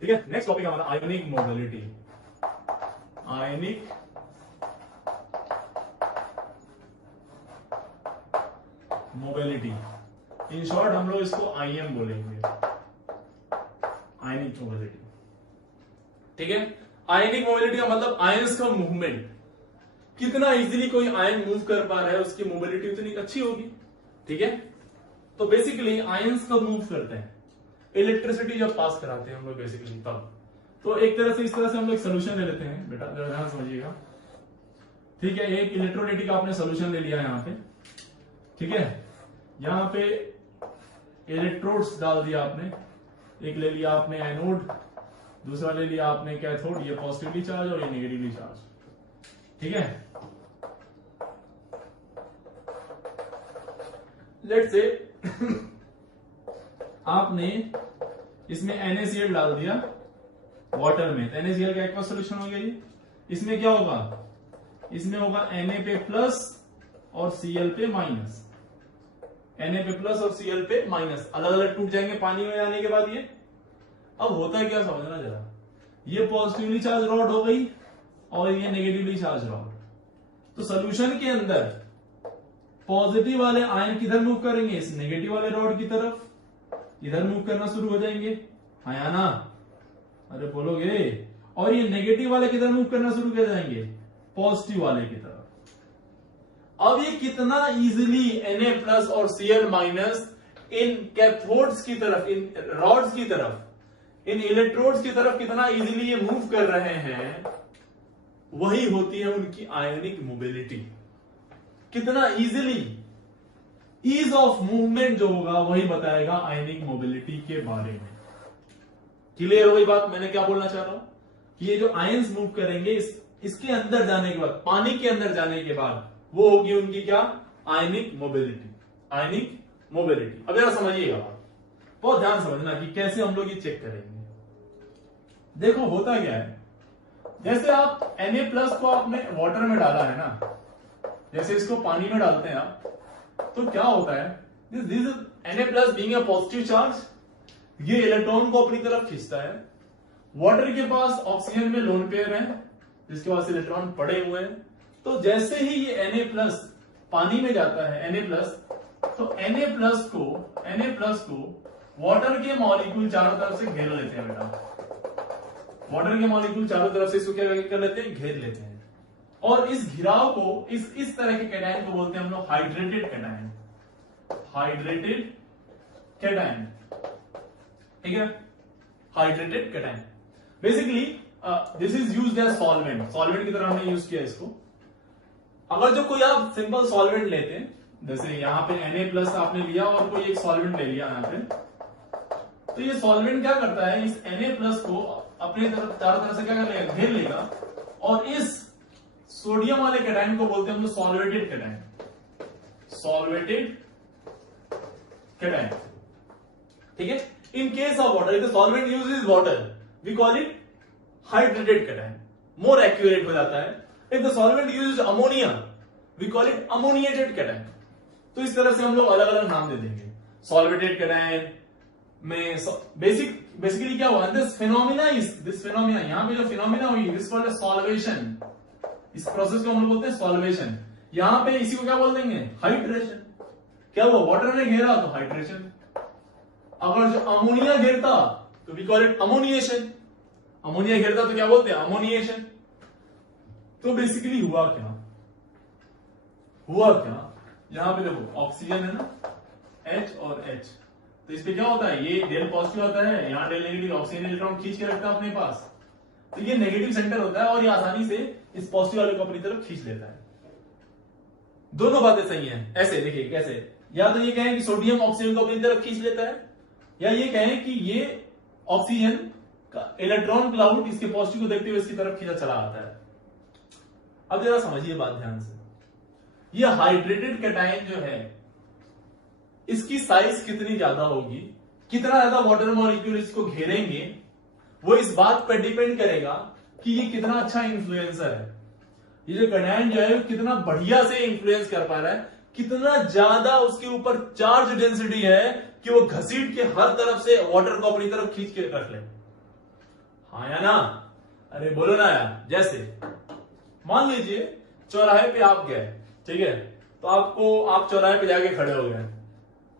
ठीक है, नेक्स्ट टॉपिक हमारा ionic mobility. Ionic mobility, in short हम लोग इसको IM बोलेंगे, आयनिक मोबिलिटी। ठीक है, आयनिक मोबिलिटी का मतलब आयंस का मूवमेंट, कितना इजीली कोई आयन मूव कर पा रहा है, उसकी मोबिलिटी उतनी अच्छी होगी। ठीक है, तो बेसिकली आयंस कब मूव करते हैं, इलेक्ट्रिसिटी जब पास कराते हैं हम लोग बेसिकली तब। तो एक तरह से इस तरह से हम लोग सोल्यूशन ले लेते हैं, बेटा ध्यान समझिएगा। ठीक है, एक इलेक्ट्रोलाइटिक आपने सोल्यूशन ले लिया यहां पे। ठीक है, यहां पे इलेक्ट्रोड्स डाल दिया आपने, एक ले लिया आपने एनोड, दूसरा ले लिया आपने कैथोड, ये पॉजिटिवली चार्ज और ये नेगेटिवली चार्ज। ठीक है, लेट्स से आपने इसमें NaCl डाल दिया वाटर में, तो NaCl का एक्वा सोल्यूशन हो गया। ये इसमें क्या होगा, इसमें होगा Na पे प्लस और Cl पे माइनस, Na पे प्लस और Cl पे माइनस, अलग अलग टूट जाएंगे पानी में जाने के बाद। ये अब होता है क्या समझना जरा, ये पॉजिटिवली चार्ज रॉड हो गई और ये नेगेटिवली चार्ज रॉड। तो सोल्यूशन के अंदर पॉजिटिव वाले आयन किधर मूव करेंगे, इस नेगेटिव वाले रॉड की तरफ, इधर मूव करना शुरू हो जाएंगे, हाँ या ना, अरे बोलोगे। और ये नेगेटिव वाले किधर मूव करना शुरू कर जाएंगे, पॉजिटिव वाले की तरफ। अब ये कितना इजीली Na प्लस और Cl माइनस इन कैथोड्स की तरफ, इन रॉड्स की तरफ, इन इलेक्ट्रोड्स की तरफ कितना इजीली ये मूव कर रहे हैं, वही होती है उनकी आयनिक मोबिलिटी। कितना इजीली, ईज ऑफ मूवमेंट जो होगा वही बताएगा आयनिक मोबिलिटी के बारे में। क्लियर हो गई बात? मैंने क्या बोलना चाह रहा हूं कि ये जो आयंस मूव करेंगे इसके अंदर जाने के बाद, पानी के अंदर जाने के बाद, वो होगी उनकी क्या? आयनिक मोबिलिटी। Ionic mobility. अब जरा समझिएगा बात, बहुत ध्यान समझना कि कैसे हम लोग ये चेक करेंगे। देखो होता क्या है, जैसे आप Na+ को आपने वाटर में डाला है ना, जैसे इसको पानी में डालते हैं आप, तो क्या होता है, this Na+ being a positive charge, ये इलेक्ट्रॉन को अपनी तरफ खींचता है। वाटर के पास ऑक्सीजन में लोन पेयर है, जिसके पास इलेक्ट्रॉन पड़े हुए हैं। तो जैसे ही ये Na+ पानी में जाता है, Na+, तो Na+ को वाटर के मॉलिक्यूल चारों तरफ से घेर लेते हैं बेटा। वाटर के मॉलिक्यूल चारों तरफ से इसको क्या कर लेते हैं? घेर लेते हैं। और इस घिराव को, इस तरह के कैटायन को बोलते हैं हम लोग हाइड्रेटेड कैटायन। हाइड्रेटेड कैटायन, ठीक है, hydrated cation. Basically this is used as solvent. Solvent की तरह हमने यूज किया इसको। अगर जो कोई आप सिंपल सॉल्वेंट लेते हैं, जैसे यहां पे Na+ आपने लिया और कोई एक सॉल्वेंट ले लिया यहां पे, तो ये सॉल्वेंट क्या करता है, इस Na+ को अपने तरफ चारों तरफ से क्या कर लेगा? घेर लेगा। और इस सोडियम वाले कैटायन को बोलते हैं हम लोग सॉल्वेटेड कैटायन। सॉल्वेटेड कैटायन, ठीक है। In case of water, if the solvent used is water, we call it hydrated cation. More accurate हो जाता है। If the solvent used ammonia, we call it ammoniated cation. तो इस तरह से हम लोग अलग अलग नाम दे देंगे। सॉल्वेटेड कैटायन में बेसिकली क्या हुआ, दिस फिनोमिना यहां पे जो फिनोमिना हुई, दिस कॉल्ड सॉल्वेशन। इस प्रोसेस को हम लोग बोलते हैं सॉल्वेशन। यहां पे इसी को क्या बोल देंगे? हाइड्रेशन। क्या हुआ? वाटर ने घेरा तो हाइड्रेशन। अगर जो अमोनिया घेरता तो वी कॉल इट अमोनिएशन। अमोनिया घेरता तो क्या बोलते हैं? अमोनिएशन। तो बेसिकली हुआ क्या, यहां पे देखो ऑक्सीजन है ना, H और H, तो इस पे क्या होता है, ये डेल पॉजिटिव होता है, यहां डेल नेगेटिव, ऑक्सीजन इलेक्ट्रॉन खींच के रखता है अपने पास। तो ये नेगेटिव सेंटर होता है और ये आसानी से इस पॉजिटिव वाले को अपनी तरफ खींच लेता है। दोनों बातें सही हैं। ऐसे देखिए कैसे, या तो ये कहें कि सोडियम ऑक्सीजन को अपनी तरफ खींच लेता है, या ये कहें कि ये ऑक्सीजन का इलेक्ट्रॉन क्लाउड इसके पॉजिटिव को देखते हुए इसकी तरफ खींचा चला आता है। अब जरा समझिए बात ध्यान से, ये हाइड्रेटेड कैटायन जो है, इसकी साइज कितनी ज्यादा होगी, कितना ज्यादा वाटर मॉलिक्यूल इसको घेरेंगे, वो इस बात पर डिपेंड करेगा कि ये कितना अच्छा इन्फ्लुएंसर है। ये जो कैटायन जो है कितना बढ़िया से इन्फ्लुएंस कर पा रहा है, कितना ज्यादा उसके ऊपर चार्ज डेंसिटी है कि वो घसीट के हर तरफ से वाटर को अपनी तरफ खींच के रख ले। हाँ या ना? अरे बोलो ना यार। जैसे मान लीजिए चौराहे पे आप गए, ठीक है, तो आप चौराहे पे जाके खड़े हो गए,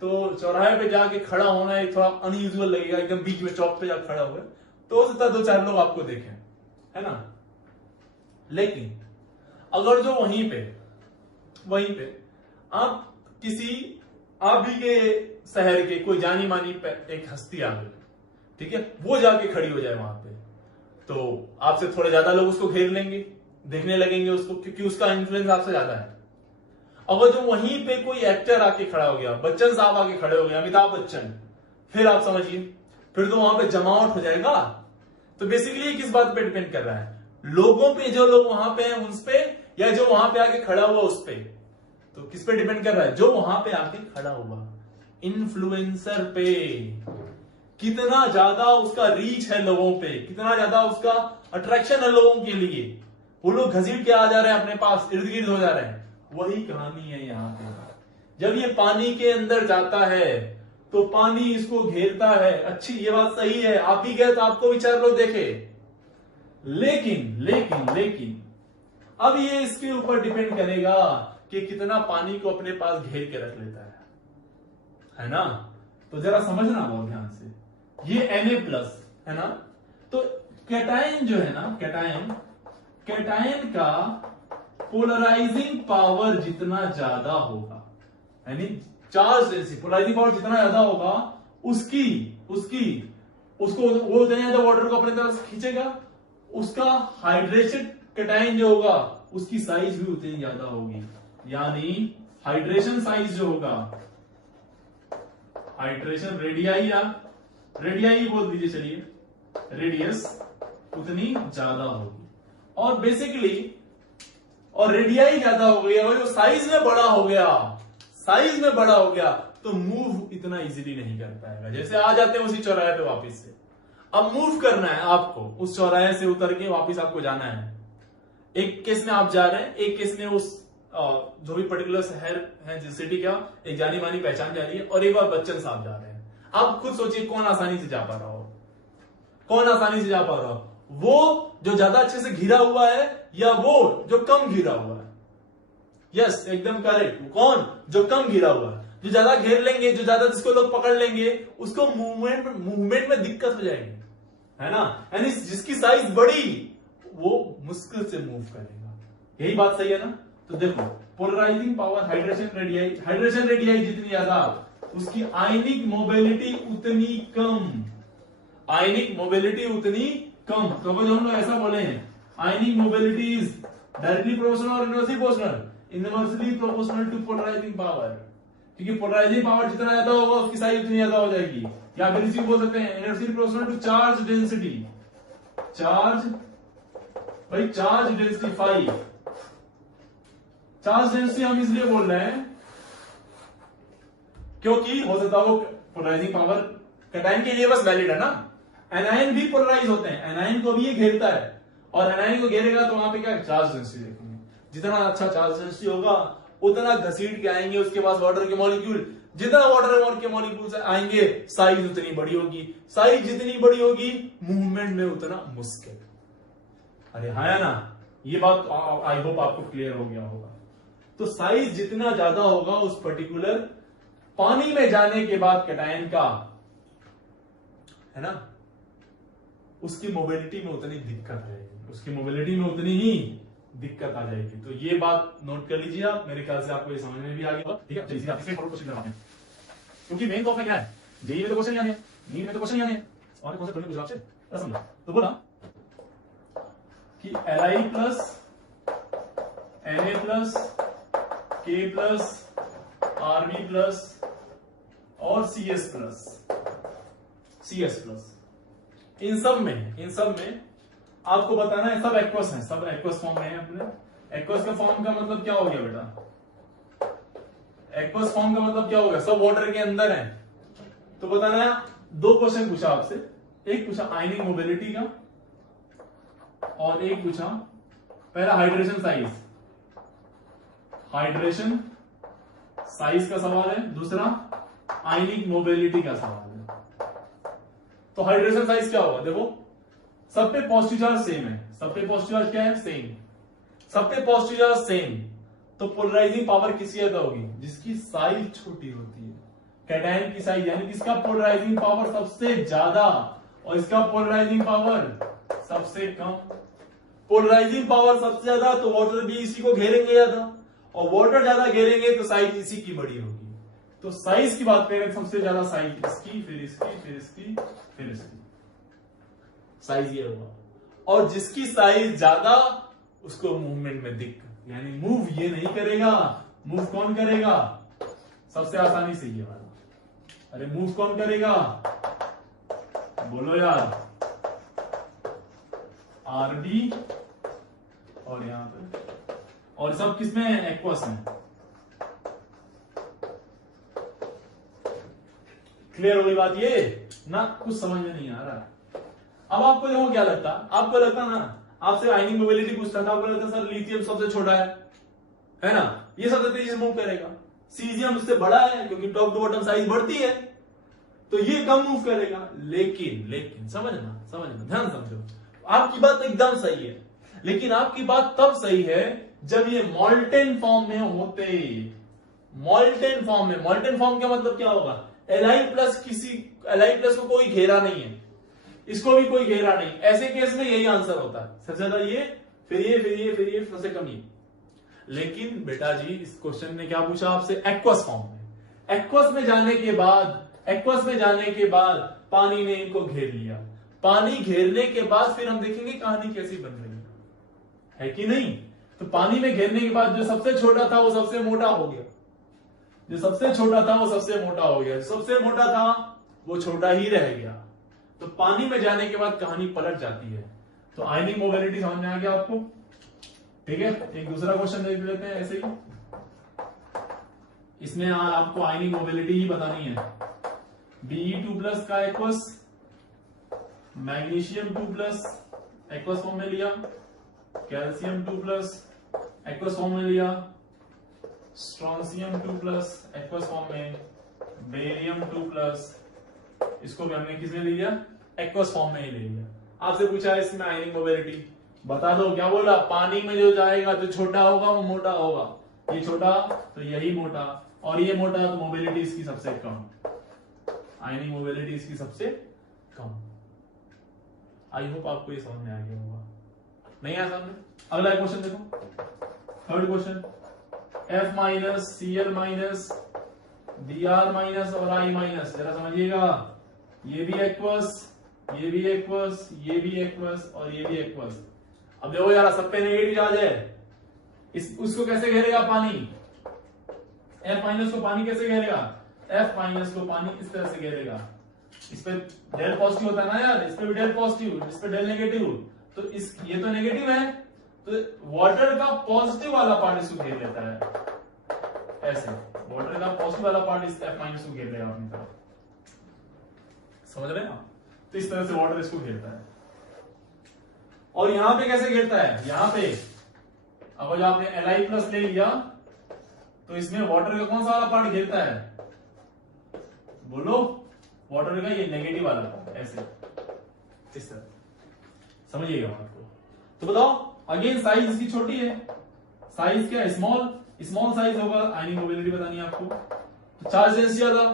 तो चौराहे पे जाके खड़ा होना एक थोड़ा अनयूजुअल लगेगा, एकदम बीच में चौक पे जाकर खड़ा हो गए, तो हो सकता है 2-4 लोग आपको देखें, है ना। लेकिन अगर जो वहीं पे आप भी के शहर के कोई जानी मानी एक हस्ती आ गई, ठीक है, वो जाके खड़ी हो जाए वहां पे, तो आपसे थोड़े ज्यादा लोग उसको घेर लेंगे, देखने लगेंगे उसको, क्योंकि उसका इन्फ्लुएंस आपसे ज्यादा है। अगर जो वहीं पे कोई एक्टर आके खड़ा हो गया, बच्चन साहब आके खड़े हो गए, अमिताभ बच्चन, फिर आप समझिए, फिर तो वहां पे जमावट हो जाएगा। तो बेसिकली किस बात पे डिपेंड कर रहा है, लोगों पे, जो लोग वहां पे हैं उस पे, या जो वहां पे आके खड़ा हुआ उस पे। तो किस पे डिपेंड कर रहा है? जो वहां पे आके खड़ा हुआ, इन्फ्लुएंसर पे। कितना ज्यादा उसका रीच है लोगों पे, कितना ज्यादा उसका अट्रैक्शन है लोगों के लिए, वो लोग घसीट के आ जा रहे हैं अपने पास, इर्द गिर्द हो जा रहे हैं। वही कहानी है यहाँ पे। जब ये पानी के अंदर जाता है तो पानी इसको घेरता है। अच्छी, ये बात सही है, आप ही गए तो आपको भी 4 लोग देखे। लेकिन अब ये इसके ऊपर डिपेंड करेगा कि कितना पानी को अपने पास घेर के रख लेता है ना। तो जरा समझना बहुत ध्यान से, ये Na+ है ना, तो कैटायन जो है ना, कैटायन का पोलराइजिंग पावर जितना ज्यादा होगा, यानी चार्ज डेंसिटी, पोलराइजिंग पावर जितना ज्यादा होगा, उसको वो वाटर को अपने तरफ खींचेगा, उसका हाइड्रेटेड कैटायन जो होगा उसकी साइज भी उतनी ज्यादा होगी, यानी हाइड्रेशन साइज जो होगा, हाइड्रेशन रेडियाई या रेडियाई बोल दीजिए, चलिए रेडियस उतनी ज्यादा होगी। और बेसिकली और रेडियाई ज्यादा हो गई और साइज में बड़ा हो गया, साइज में बड़ा हो गया तो मूव इतना इजीली नहीं कर पाएगा। जैसे आ जाते हैं उसी चौराहे पे वापस से, अब मूव करना है आपको, उस चौराहे से उतर के वापस आपको जाना है। एक केस में आप जा रहे हैं, एक केस में उस जो भी पर्टिकुलर शहर है जिस सिटी का एक जानी मानी पहचान जा रही है, और एक बार बच्चन साहब जा रहे हैं। आप खुद सोचिए कौन आसानी से जा पा रहा हो, कौन आसानी से जा पा रहा हो, वो जो ज्यादा अच्छे से घिरा हुआ है या वो जो कम घिरा हुआ है? यस, एकदम करेक्ट। कौन? जो कम घिरा हुआ है। जो ज्यादा घेर लेंगे, जो ज्यादा जिसको लोग पकड़ लेंगे, उसको मूवमेंट में दिक्कत हो जाएगी, है ना। यानी जिसकी साइज बड़ी वो मुश्किल से मूव करेगा। यही बात सही है ना। तो देखो पोलराइजिंग पावर, हाइड्रेशन रेडियाई जितनी ज्यादा उसकी आयनिक मोबिलिटी उतनी कम, आयनिक मोबिलिटी उतनी कम। तो हम लोग ऐसा बोले हैं ionic mobility is directly proportional और inversely proportional, inversely proportional to polarising power. क्योंकि पोलराइजिंग पावर जितना ज्यादा होगा उसकी साइज उतनी ज्यादा हो जाएगी। या फिर इसी बोल सकते हैं inversely proportional to charge density, charge भाई चार्ज डेंसिटी 5। चार्ज डेंसिटी हम इसलिए बोल रहे हैं क्योंकि हो सकता है वो पोलराइजिंग पावर कैटायन के लिए बस वैलिड है ना। एनायन भी पोलराइज होते हैं, एनायन को भी ये घेरता है, और एनायन को घेरेगा तो वहां पे क्या चार्ज डेंसिटी देखेंगे। जितना अच्छा चार्ज डेंसिटी होगा उतना घसीट के आएंगे उसके पास वाटर के मॉलिक्यूल, जितना वाटर के मॉलिक्यूल से आएंगे साइज उतनी बड़ी होगी, साइज जितनी बड़ी होगी मूवमेंट में उतना मुश्किल। अरे है ना, ये बात आई होप आपको क्लियर हो गया होगा। तो साइज जितना ज्यादा होगा उस पर्टिकुलर पानी में जाने के बाद कैटायन का, है ना, उसकी मोबिलिटी में उतनी दिक्कत आएगी, उसकी मोबिलिटी में उतनी ही दिक्कत आ जाएगी। तो ये बात नोट कर लीजिए आप, मेरे ख्याल से आपको ये समझ में भी आ गया। ठीक है, चलिए आप इससे क्वेश्चन करवाते हैं, क्योंकि मेन तो क्या है, जेईई में तो क्वेश्चन आने हैं, नीट में तो क्वेश्चन आने हैं, और कौन सा करने गुजरात से समझा। तो बोला कि Li plus Na plus K plus Rb plus और CS प्लस, इन सब में आपको बताना है सब एक्वस हैं, सब एक्वस फॉर्म में है अपने। एक्वस का फॉर्म का मतलब क्या हो गया बेटा? एक्वस फॉर्म का मतलब क्या होगा? सब वाटर के अंदर है। तो बताना है, दो क्वेश्चन पूछा आपसे, एक पूछा आयनिक मोबिलिटी का और एक पूछा पहला हाइड्रेशन साइज का सवाल है, दूसरा आयनिक मोबिलिटी का सवाल है। तो हाइड्रेशन साइज क्या होगा? देखो सब पे पॉजिटिव चार्ज सेम है, सब पे पॉजिटिव चार्ज क्या है? सेम। सब पे पॉजिटिव चार्ज सेम, तो पोलराइजिंग पावर किसकी ज्यादा होगी? जिसकी साइज छोटी होती है। कैटायन की साइज यानी इसका पोलराइजिंग पावर सबसे ज्यादा और इसका पोलराइजिंग पावर सबसे कम। पोलराइजिंग पावर सबसे ज्यादा तो वाटर भी इसी को घेरेंगे ज्यादा, और वाटर ज्यादा घेरेंगे तो साइज इसी की बड़ी होगी। तो साइज की बात करें, सबसे ज्यादा साइज इसकी, फिर इसकी, फिर इसकी, फिर इसकी, साइज ये होगा। और जिसकी साइज ज्यादा उसको मूवमेंट में दिक्कत, यानी मूव ये नहीं करेगा। मूव कौन करेगा? सबसे आसानी से ये वाला। अरे मूव कौन करेगा? बोलो यार, आरबी और यहां पे, और सब किसमें है? एक्वस में। क्लियर हो गई बात? ये ना कुछ समझ में नहीं आ रहा। अब आपको देखो क्या लगता, आपको लगता ना, आपसे आयनिक मोबिलिटी पूछता था, आपको लगता सर लिथियम सबसे छोटा है ना, ये सबसे तेजी से मूव करेगा। सीजियम उससे बड़ा है क्योंकि टॉप टू बॉटम साइज बढ़ती है, तो ये कम मूव करेगा। लेकिन समझना ध्यान समझो, आपकी बात एकदम सही है, लेकिन आपकी बात तब सही है जब ये मॉल्टेन फॉर्म में होते। मॉल्टेन फॉर्म का मतलब क्या होगा? Li प्लस को कोई घेरा नहीं है, इसको भी कोई घेरा नहीं, ऐसे केस में यही आंसर होता है। सबसे ज्यादा ये, फिर ये, फिर ये, फिर ये, सबसे कम ये। लेकिन बेटा जी इस क्वेश्चन ने क्या पूछा आपसे? एक्वस फॉर्म में। एक्वस में जाने के बाद पानी ने इनको घेर लिया। पानी घेरने के बाद फिर हम देखेंगे कहानी कैसी बन रही है कि नहीं? तो पानी में घेरने के बाद जो सबसे छोटा था वो सबसे मोटा हो गया, जो सबसे छोटा था वो सबसे मोटा हो गया, सबसे मोटा था वो छोटा ही रह गया। तो पानी में जाने के बाद कहानी पलट जाती है। तो आयनिक मोबिलिटी समझ में आ गया आपको? ठीक है, एक दूसरा क्वेश्चन देख लेते हैं ऐसे ही। इसमें आपको आयनिक मोबिलिटी ही बतानी है। Be2 प्लस का aqueous, magnesium 2 plus aqueous form में लिया, कैल्शियम 2 प्लस एक्वस फॉर्म में लिया, स्ट्रॉन्सियम 2 प्लस एक्वस फॉर्म में, बेरियम 2 प्लस, इसको भी हमने किसमें ले लिया? एक्वस फॉर्म में ही ले लिया। आपसे पूछा है इसमें आयनिक मोबिलिटी बता दो, क्या बोला? पानी में जो जाएगा जो छोटा होगा वो मोटा होगा, ये छोटा तो यही मोटा, और ये मोटा तो मोबिलिटी इसकी सबसे कम, आयनिक मोबिलिटी इसकी सबसे कम। आई होप आपको ये समझ में आ गया होगा। नहीं आया सामने? अगला क्वेश्चन देखो, third question, F minus Cl minus Br minus और I माइनस, जरा समझिएगा, ये भी एक्वस, ये भी एक्वस, ये भी एक्वस और ये भी एक्वस। अब देखो यार, सब पे नेगेटिव चार्ज है, उसको कैसे घेरेगा पानी? F माइनस को पानी कैसे घेरेगा? F माइनस को पानी इस तरह से घेरेगा, इस पे डेल पॉजिटिव होता है ना यार, इस पे भी डेल पॉजिटिव, इस पे डेल नेगेटिव, तो ये तो नेगेटिव है, तो वाटर का पॉजिटिव वाला पार्ट इसको घेर लेता है ऐसे, वाटर का पॉजिटिव वाला पार्ट इस F माइनस को घेर लेगा अपनी तरफ, समझ रहे हैं आप? तो इस तरह से वाटर इसको घेरता है। और यहां पे कैसे घेरता है? यहां पे अब जब आपने Li प्लस ले लिया तो इसमें वाटर का कौन सा वाला पार्ट घेरता है? बोलो, वाटर का ये नेगेटिव वाला पार्ट, ऐसे इस तरह, समझिएगा बात को। तो बताओ, अगेन साइज इसकी छोटी है, साइज क्या है? स्मॉल साइज होगा, आयनिक मोबिलिटी बतानी है आपको। तो चार्ज डेंसिटी ज्यादा,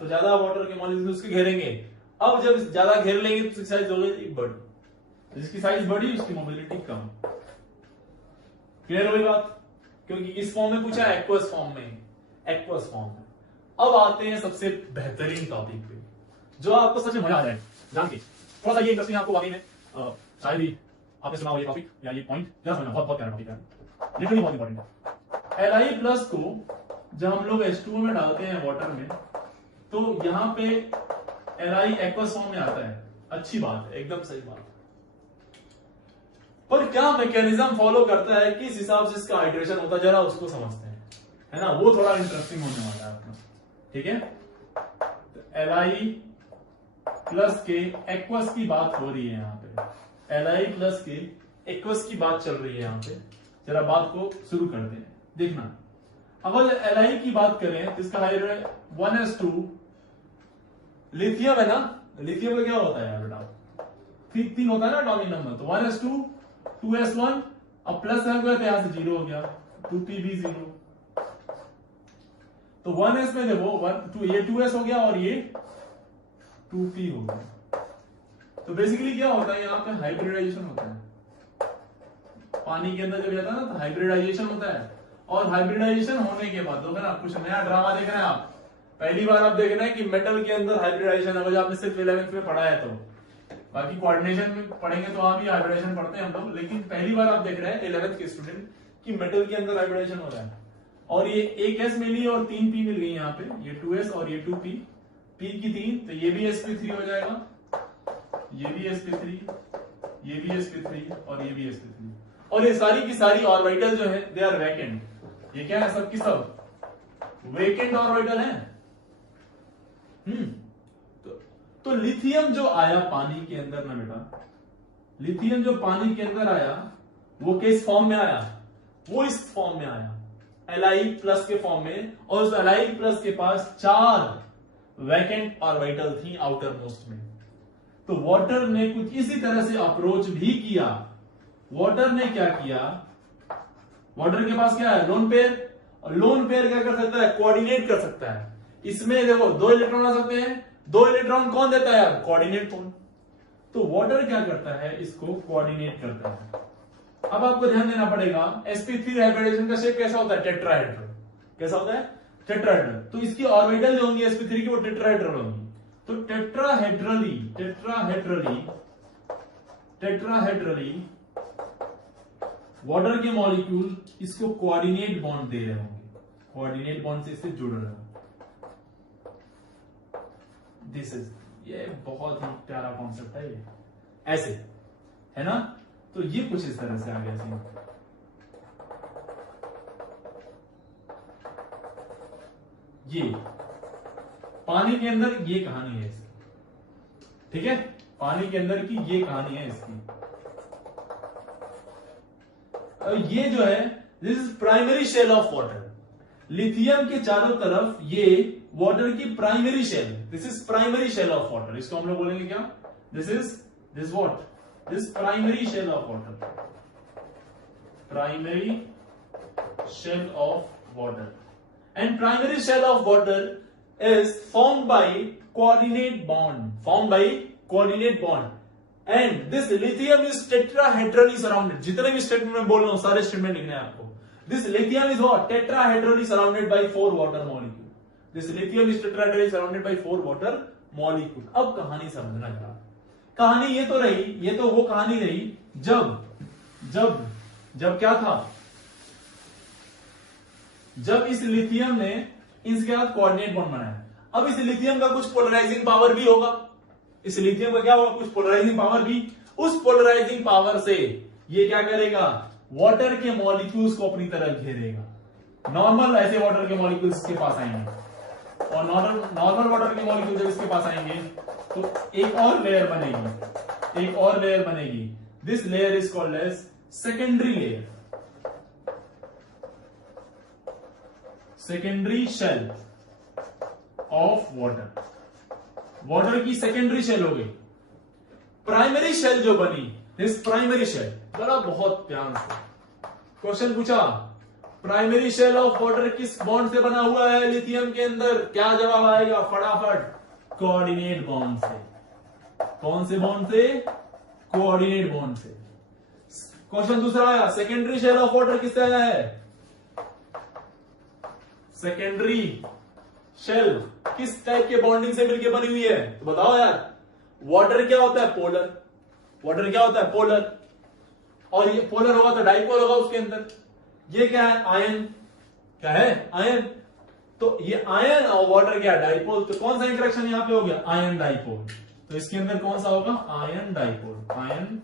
तो ज्यादा वाटर के मॉलिक्यूल्स उसके घेरेंगे। अब जब ज्यादा घेर लेंगे तो उसकी साइज होगी बड़ी, जिसकी साइज बड़ी उसकी मोबिलिटी कम। क्लियर हो गई बात? क्योंकि इस फॉर्म में पूछा है, एक्वस फॉर्म में, एक्वस फॉर्म में। अब आते हैं सबसे बेहतरीन टॉपिक पे, जो आपको सच में मजा आ जाए जान के। थोड़ा सा ये इंटरेस्टिंग आपको वाकई में, शायद ही आपने सुना हो ये टॉपिक या ये पॉइंट, जरा समझना, बहुत प्यारा टॉपिक है, लिटरली बहुत इंपॉर्टेंट है। Li प्लस को जब हम लोग H2O में डालते हैं वाटर में, तो यहां पे Li एक्वस फॉर्म में आता है, अच्छी बात है, एकदम सही बात। पर क्या मैकेनिज्म फॉलो करता है, किस हिसाब से इसका हाइड्रेशन होता है, जरा उसको समझते हैं, है ना? वो थोड़ा इंटरेस्टिंग होने वाला है अपना, ठीक है? तो Li प्लस के एक्वस की बात हो रही है यहाँ पे, Li प्लस के एक्वस की बात चल रही है यहाँ पे। जरा बात को शुरू करते हैं, देखना। अगर Li की बात करें तो इसका हाइड्रोजन 1s2 लिथियम है ना, लिथियम का क्या होता है यार बेटा? 3 होता है ना एटॉमिक नंबर, तो 1s2 2s1, अब प्लस हो गया तो यहां से 0 हो गया, 2p भी 0। तो 1s में देखो ये 2s हो गया और ये 2p हो गया। तो बेसिकली क्या होता है, यहाँ पे हाइब्रिडाइजेशन होता है, पानी के अंदर जब जाता है ना तो हाइब्रिडाइजेशन होता है। और हाइब्रिडाइजेशन होने के बाद देखो ना, कुछ नया ड्रामा देख रहे हैं आप, पहली बार आप देख रहे हैं कि मेटल के अंदर हाइब्रिडाइजेशन है, आपने सिर्फ 11th में पढ़ा है, तो बाकी कोऑर्डिनेशन में पढ़ेंगे तो वहां भी हाइब्रिडाइजेशन पढ़ते हैं हम लोग, लेकिन पहली बार आप देख रहे हैं 11th के स्टूडेंट कि मेटल के अंदर हाइब्रिडाइजेशन हो रहा है। और ये एक S मिली और 3 P मिल गई यहाँ पे, ये 2S और ये 2P, P की 3, तो ये भी sp3 हो जाएगा, ये भी sp3, ये भी sp3 और ये भी sp3। और ये सारी की सारी ऑर्बिटल जो है दे आर वैकेंट। ये क्या है, सब की सब वेकेंट ऑर्बिटल है। तो लिथियम जो आया पानी के अंदर ना बेटा, लिथियम जो पानी के अंदर आया वो किस फॉर्म में आया? वो इस फॉर्म में आया, Li प्लस के फॉर्म में। और उस Li प्लस के पास 4 वैकेंट ऑर्बिटल थी आउटर मोस्ट में। तो वाटर ने कुछ इसी तरह से अप्रोच भी किया। वाटर ने क्या किया, वाटर के पास क्या है, लोन पेयर, और लोन पेयर क्या कर सकता है, कोऑर्डिनेट कर सकता है। इसमें देखो 2 इलेक्ट्रॉन आ सकते हैं, 2 इलेक्ट्रॉन कौन देता है यार, कोऑर्डिनेट कौन। तो वाटर क्या करता है, इसको कोऑर्डिनेट करता है। अब आपको ध्यान देना पड़ेगा, sp3 हाइब्रिडाइजेशन का शेप कैसा होता है, टेट्राहेड्रल। कैसा होता है, टेट्राहेड्रल। तो इसकी ऑर्बिटल जो होंगी sp3 की वो टेट्राहेड्रल होंगी। तो टेट्राहेड्रली वाटर के मॉलिक्यूल इसको कोऑर्डिनेट बॉन्ड दे रहे होंगे, कोऑर्डिनेट बॉन्ड से इससे जुड़ रहे होंगे। दिस इज, ये बहुत ही प्यारा कॉन्सेप्ट है ये, ऐसे है ना। तो ये कुछ इस तरह से आ गया सीन। ये पानी के अंदर ये कहानी है इसकी, ठीक है, पानी के अंदर की ये कहानी है इसकी। ये जो है this is primary shell of water. Lithium के चारों तरफ ये वाटर की primary shell, this is primary shell of water. इसको हम लोग बोलेंगे क्या, this what, this primary shell of water, primary shell of water. And primary shell of water is formed by coordinate bond, and this lithium is tetrahedrally surrounded। जितने भी स्टेटमेंट में बोल रहा हूं सारे स्टेटमेंट लिखने हैं आपको। This lithium is what, tetrahedrally surrounded by 4 water molecule। This lithium is tetrahedrally surrounded by 4 water molecule। अब कहानी समझना जरा, कहानी ये तो रही, ये तो वो कहानी रही जब क्या था, जब इस लिथियम ने इसके साथ कोऑर्डिनेट बॉन्ड बनाया। अब इस लिथियम का कुछ पोलराइजिंग पावर भी होगा, इस लिथियम का क्या होगा, कुछ पोलराइजिंग पावर भी। उस पोलराइजिंग पावर से ये क्या करेगा, वाटर के मॉलिक्यूल्स को अपनी तरफ घेरेगा। नॉर्मल ऐसे वाटर के मॉलिक्यूल्स इसके पास आएंगे, और नॉर्मल वाटर के मॉलिक्यूल जब इसके पास आएंगे तो एक और लेयर बनेगी, this layer is called as secondary layer, secondary shell of water. Water की सेकेंडरी शेल हो गई। प्राइमरी शेल जो बनी, दिस प्राइमरी शेल, जरा बहुत ध्यान से क्वेश्चन पूछा, प्राइमरी शेल ऑफ वाटर किस बॉन्ड से बना हुआ है लिथियम के अंदर, क्या जवाब आएगा फटाफट, कोऑर्डिनेट बॉन्ड से। कौन से बॉन्ड से, कोऑर्डिनेट बॉन्ड से। क्वेश्चन दूसरा आया, सेकेंडरी शेल ऑफ वाटर किससे आया है, सेकेंडरी शेल किस टाइप के बॉन्डिंग से मिलकर बनी हुई है, तो बताओ यार। वाटर क्या होता है, पोलर, वाटर क्या होता है, पोलर, और ये पोलर होगा तो डाइपोल होगा उसके अंदर। ये क्या है, आयन, क्या है, आयन। तो ये आयन और वाटर क्या है, डाइपोल। तो कौन सा इंटरेक्शन यहां पे हो गया, आयन डाइपोल। तो इसके अंदर कौन सा होगा, आयन डाइपोल, आयन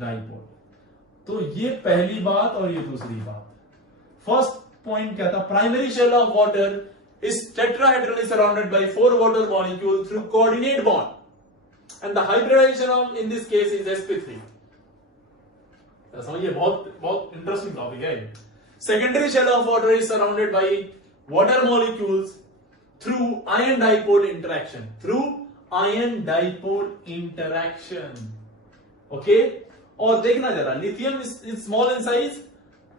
डाइपोल। तो ये पहली बात और ये दूसरी बात। फर्स्ट पॉइंट क्या था, primary shell of water is tetrahedrally surrounded by 4 water molecules through coordinate bond, and the hybridization in this case is sp3। समझिए, बहुत इंटरेस्टिंग टॉपिक है। Secondary shell of water is surrounded by water molecules through ion dipole interaction, through ion dipole interaction. Okay, और देखना जरा, lithium is small in size.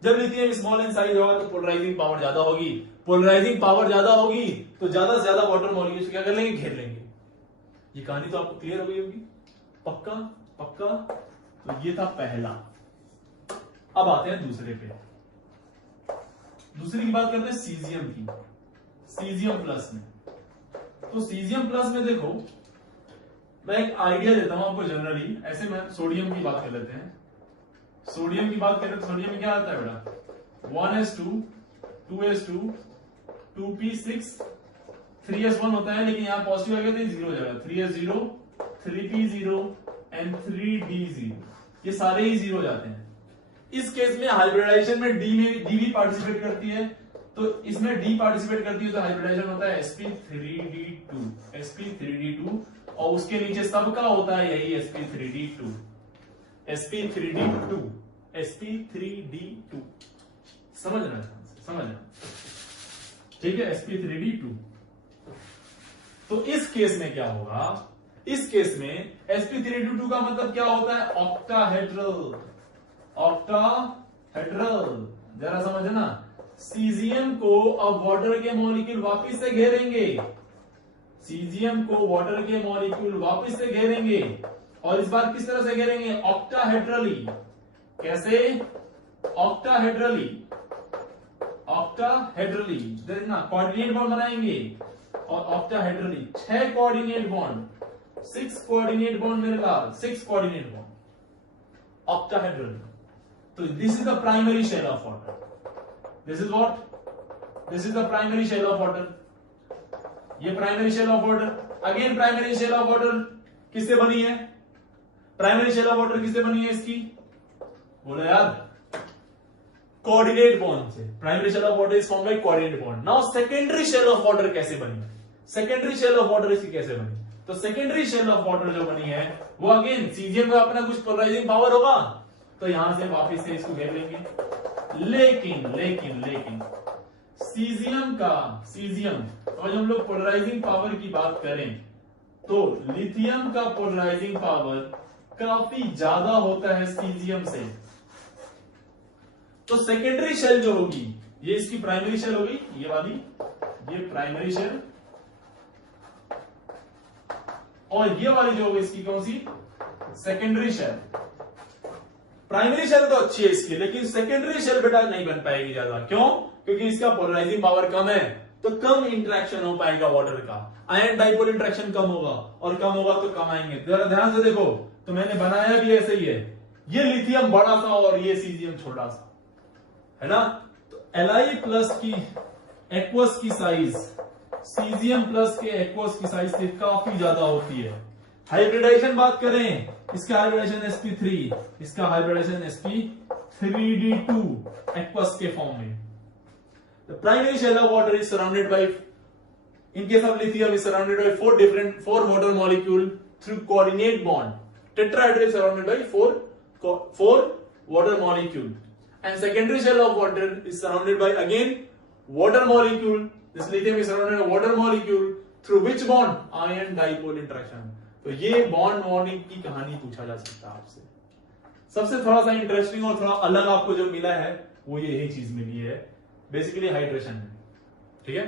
जब लिथियम स्मॉल इन साइज होगा तो पोलराइजिंग पावर ज्यादा होगी, पोलराइजिंग पावर ज्यादा होगी तो ज्यादा से ज्यादा वाटर मॉलिक्यूल्स क्या कर लेंगे, घेर लेंगे। ये कहानी तो आपको क्लियर हो गई होगी, पक्का पक्का। तो ये था पहला। अब आते हैं दूसरे पे। दूसरी की बात करते हैं सीजियम की, सीजियम प्लस में। तो सीजियम प्लस में देखो, मैं एक आइडिया देता हूं आपको जनरली। ऐसे में सोडियम की बात कर लेते हैं। सोडियम की बात करें तो सोडियम में क्या आता है बेटा, 1s2 2s2 2p6 3s1 होता है, लेकिन यहां पॉजिटिव आ गया तो 0 हो जाएगा। 3s0 3p0 एंड 3d0, ये सारे ही 0 हो जाते हैं। इस केस में हाइब्रिडाइजेशन में डी भी पार्टिसिपेट करती है, तो इसमें डी पार्टिसिपेट करती है तो हाइब्रिडाइजेशन होता है sp3d2, sp3d2, और उसके नीचे सबका होता है यही sp3d2, sp3d2, sp3d2। समझना, ठीक है, sp3d2। तो इस केस में क्या होगा, इस केस में sp3d2 का मतलब क्या होता है, ऑक्टाहेड्रल, ऑक्टाहेड्रल। जरा समझना, सीजियम को अब वाटर के मॉलिक्यूल वापिस से घेरेंगे, सीजियम को वाटर के मॉलिक्यूल वापिस से घेरेंगे, और इस बार किस तरह से घेरेंगे, ऑक्टाहेड्रली। कैसे, ऑक्टाहेड्रली, ऑक्टाहेड्रली। देखना, कोऑर्डिनेट बॉन्ड बनाएंगे और octahedrally 6 coordinate bond, 6 coordinate bond मेरे लाल, 6 कोऑर्डिनेट बॉन्ड ऑक्टाहेड्रली। तो this is the primary shell of water, this is what, this is the primary shell of water. ये primary shell of water, again primary shell of water किससे बनी है, प्राइमरी शेल ऑफ वाटर किससे बनी है इसकी, बोलो यार, कोऑर्डिनेट बॉन्ड से। Primary shell of water is formed by coordinate bond. Now secondary shell of water कैसे बनी, सेकेंडरी शेल ऑफ वाटर इसकी कैसे बनी, तो सेकेंडरी शेल ऑफ वाटर जो बनी है वो अगेन सीजियम का अपना कुछ पोलराइजिंग पावर होगा, तो यहां से वापस से इसको घेर लेंगे। लेकिन लेकिन लेकिन सीजियम का, सीजियम और जब हम लोग पोलराइजिंग पावर की बात करें तो लिथियम का पोलराइजिंग पावर काफी ज्यादा होता है सीजियम से। तो सेकेंडरी शेल जो होगी, ये इसकी प्राइमरी शेल होगी, ये वाली, ये प्राइमरी शेल, और ये वाली जो होगी इसकी कौन सी, सेकेंडरी शेल। प्राइमरी शेल तो अच्छी है इसकी, लेकिन सेकेंडरी शेल बेटा नहीं बन पाएगी ज्यादा। क्यों, क्योंकि इसका पोलराइजिंग पावर कम है, तो कम इंटरेक्शन हो पाएगा वाटर का, आयन डाइपोल इंटरेक्शन कम होगा, और कम होगा तो कम आएंगे। जरा ध्यान से देखो, तो मैंने बनाया भी ऐसे ही है, ये लिथियम बड़ा सा और ये सीजियम छोटा सा, है ना। तो Li प्लस की एक्वस की साइज सीजियम प्लस के एक्वस की साइज से काफी ज्यादा होती है। हाइब्रिडाइजेशन बात करें, इसका हाइब्रिडाइजेशन sp3, इसका हाइब्रिडाइजेशन sp3d2 एक्वस के फॉर्म में। The primary shell of water is surrounded by, in case of lithium, is surrounded by four water molecule through coordinate bond. Tetrahedral is surrounded by four water molecule, and secondary shell of water is surrounded by again water molecule. This lithium is surrounded by water molecule through which bond? Ion dipole interaction. तो ये बॉन्ड बॉन्डिंग की कहानी पूछा जा सकता है आपसे। सबसे थोड़ा सा इंटरेस्टिंग और थोड़ा अलग आपको जो मिला है वो यही चीज मिली है, बेसिकली हाइड्रेशन है। ठीक है,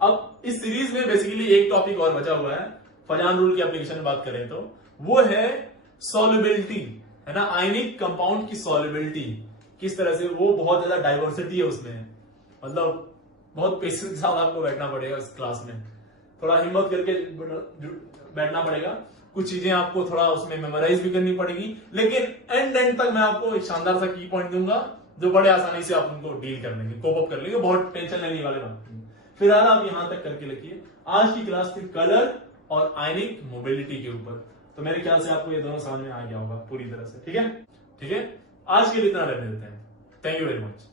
अब इस सीरीज में बेसिकली एक टॉपिक और बचा हुआ है, फजान रूल की एप्लीकेशन में बात करें तो वो है सॉल्युबिलिटी, है ना, आयनिक कंपाउंड की सॉल्युबिलिटी किस तरह से, वो बहुत ज्यादा डाइवर्सिटी है उसमें, मतलब बहुत पेशेंस के साथ आपको बैठना पड़ेगा उस क्लास में, थोड़ा हिम्मत करके बैठना पड़ेगा, कुछ चीजें आपको थोड़ा उसमें मेमोराइज भी करनी पड़ेगी, लेकिन एंड तक मैं आपको एक शानदार सा की पॉइंट दूंगा जो बड़े आसानी से आप उनको डील कर लेंगे, कोप अप कर लेंगे, बहुत टेंशन लेने वाले बात नहीं। फिलहाल आप यहां तक करके लिखिए। आज की क्लास थी कलर और आयनिक मोबिलिटी के ऊपर, तो मेरे ख्याल से आपको ये दोनों समझ में आ गया होगा पूरी तरह से। ठीक है, ठीक है, आज के लिए इतना रहने देते हैं। Thank you very much.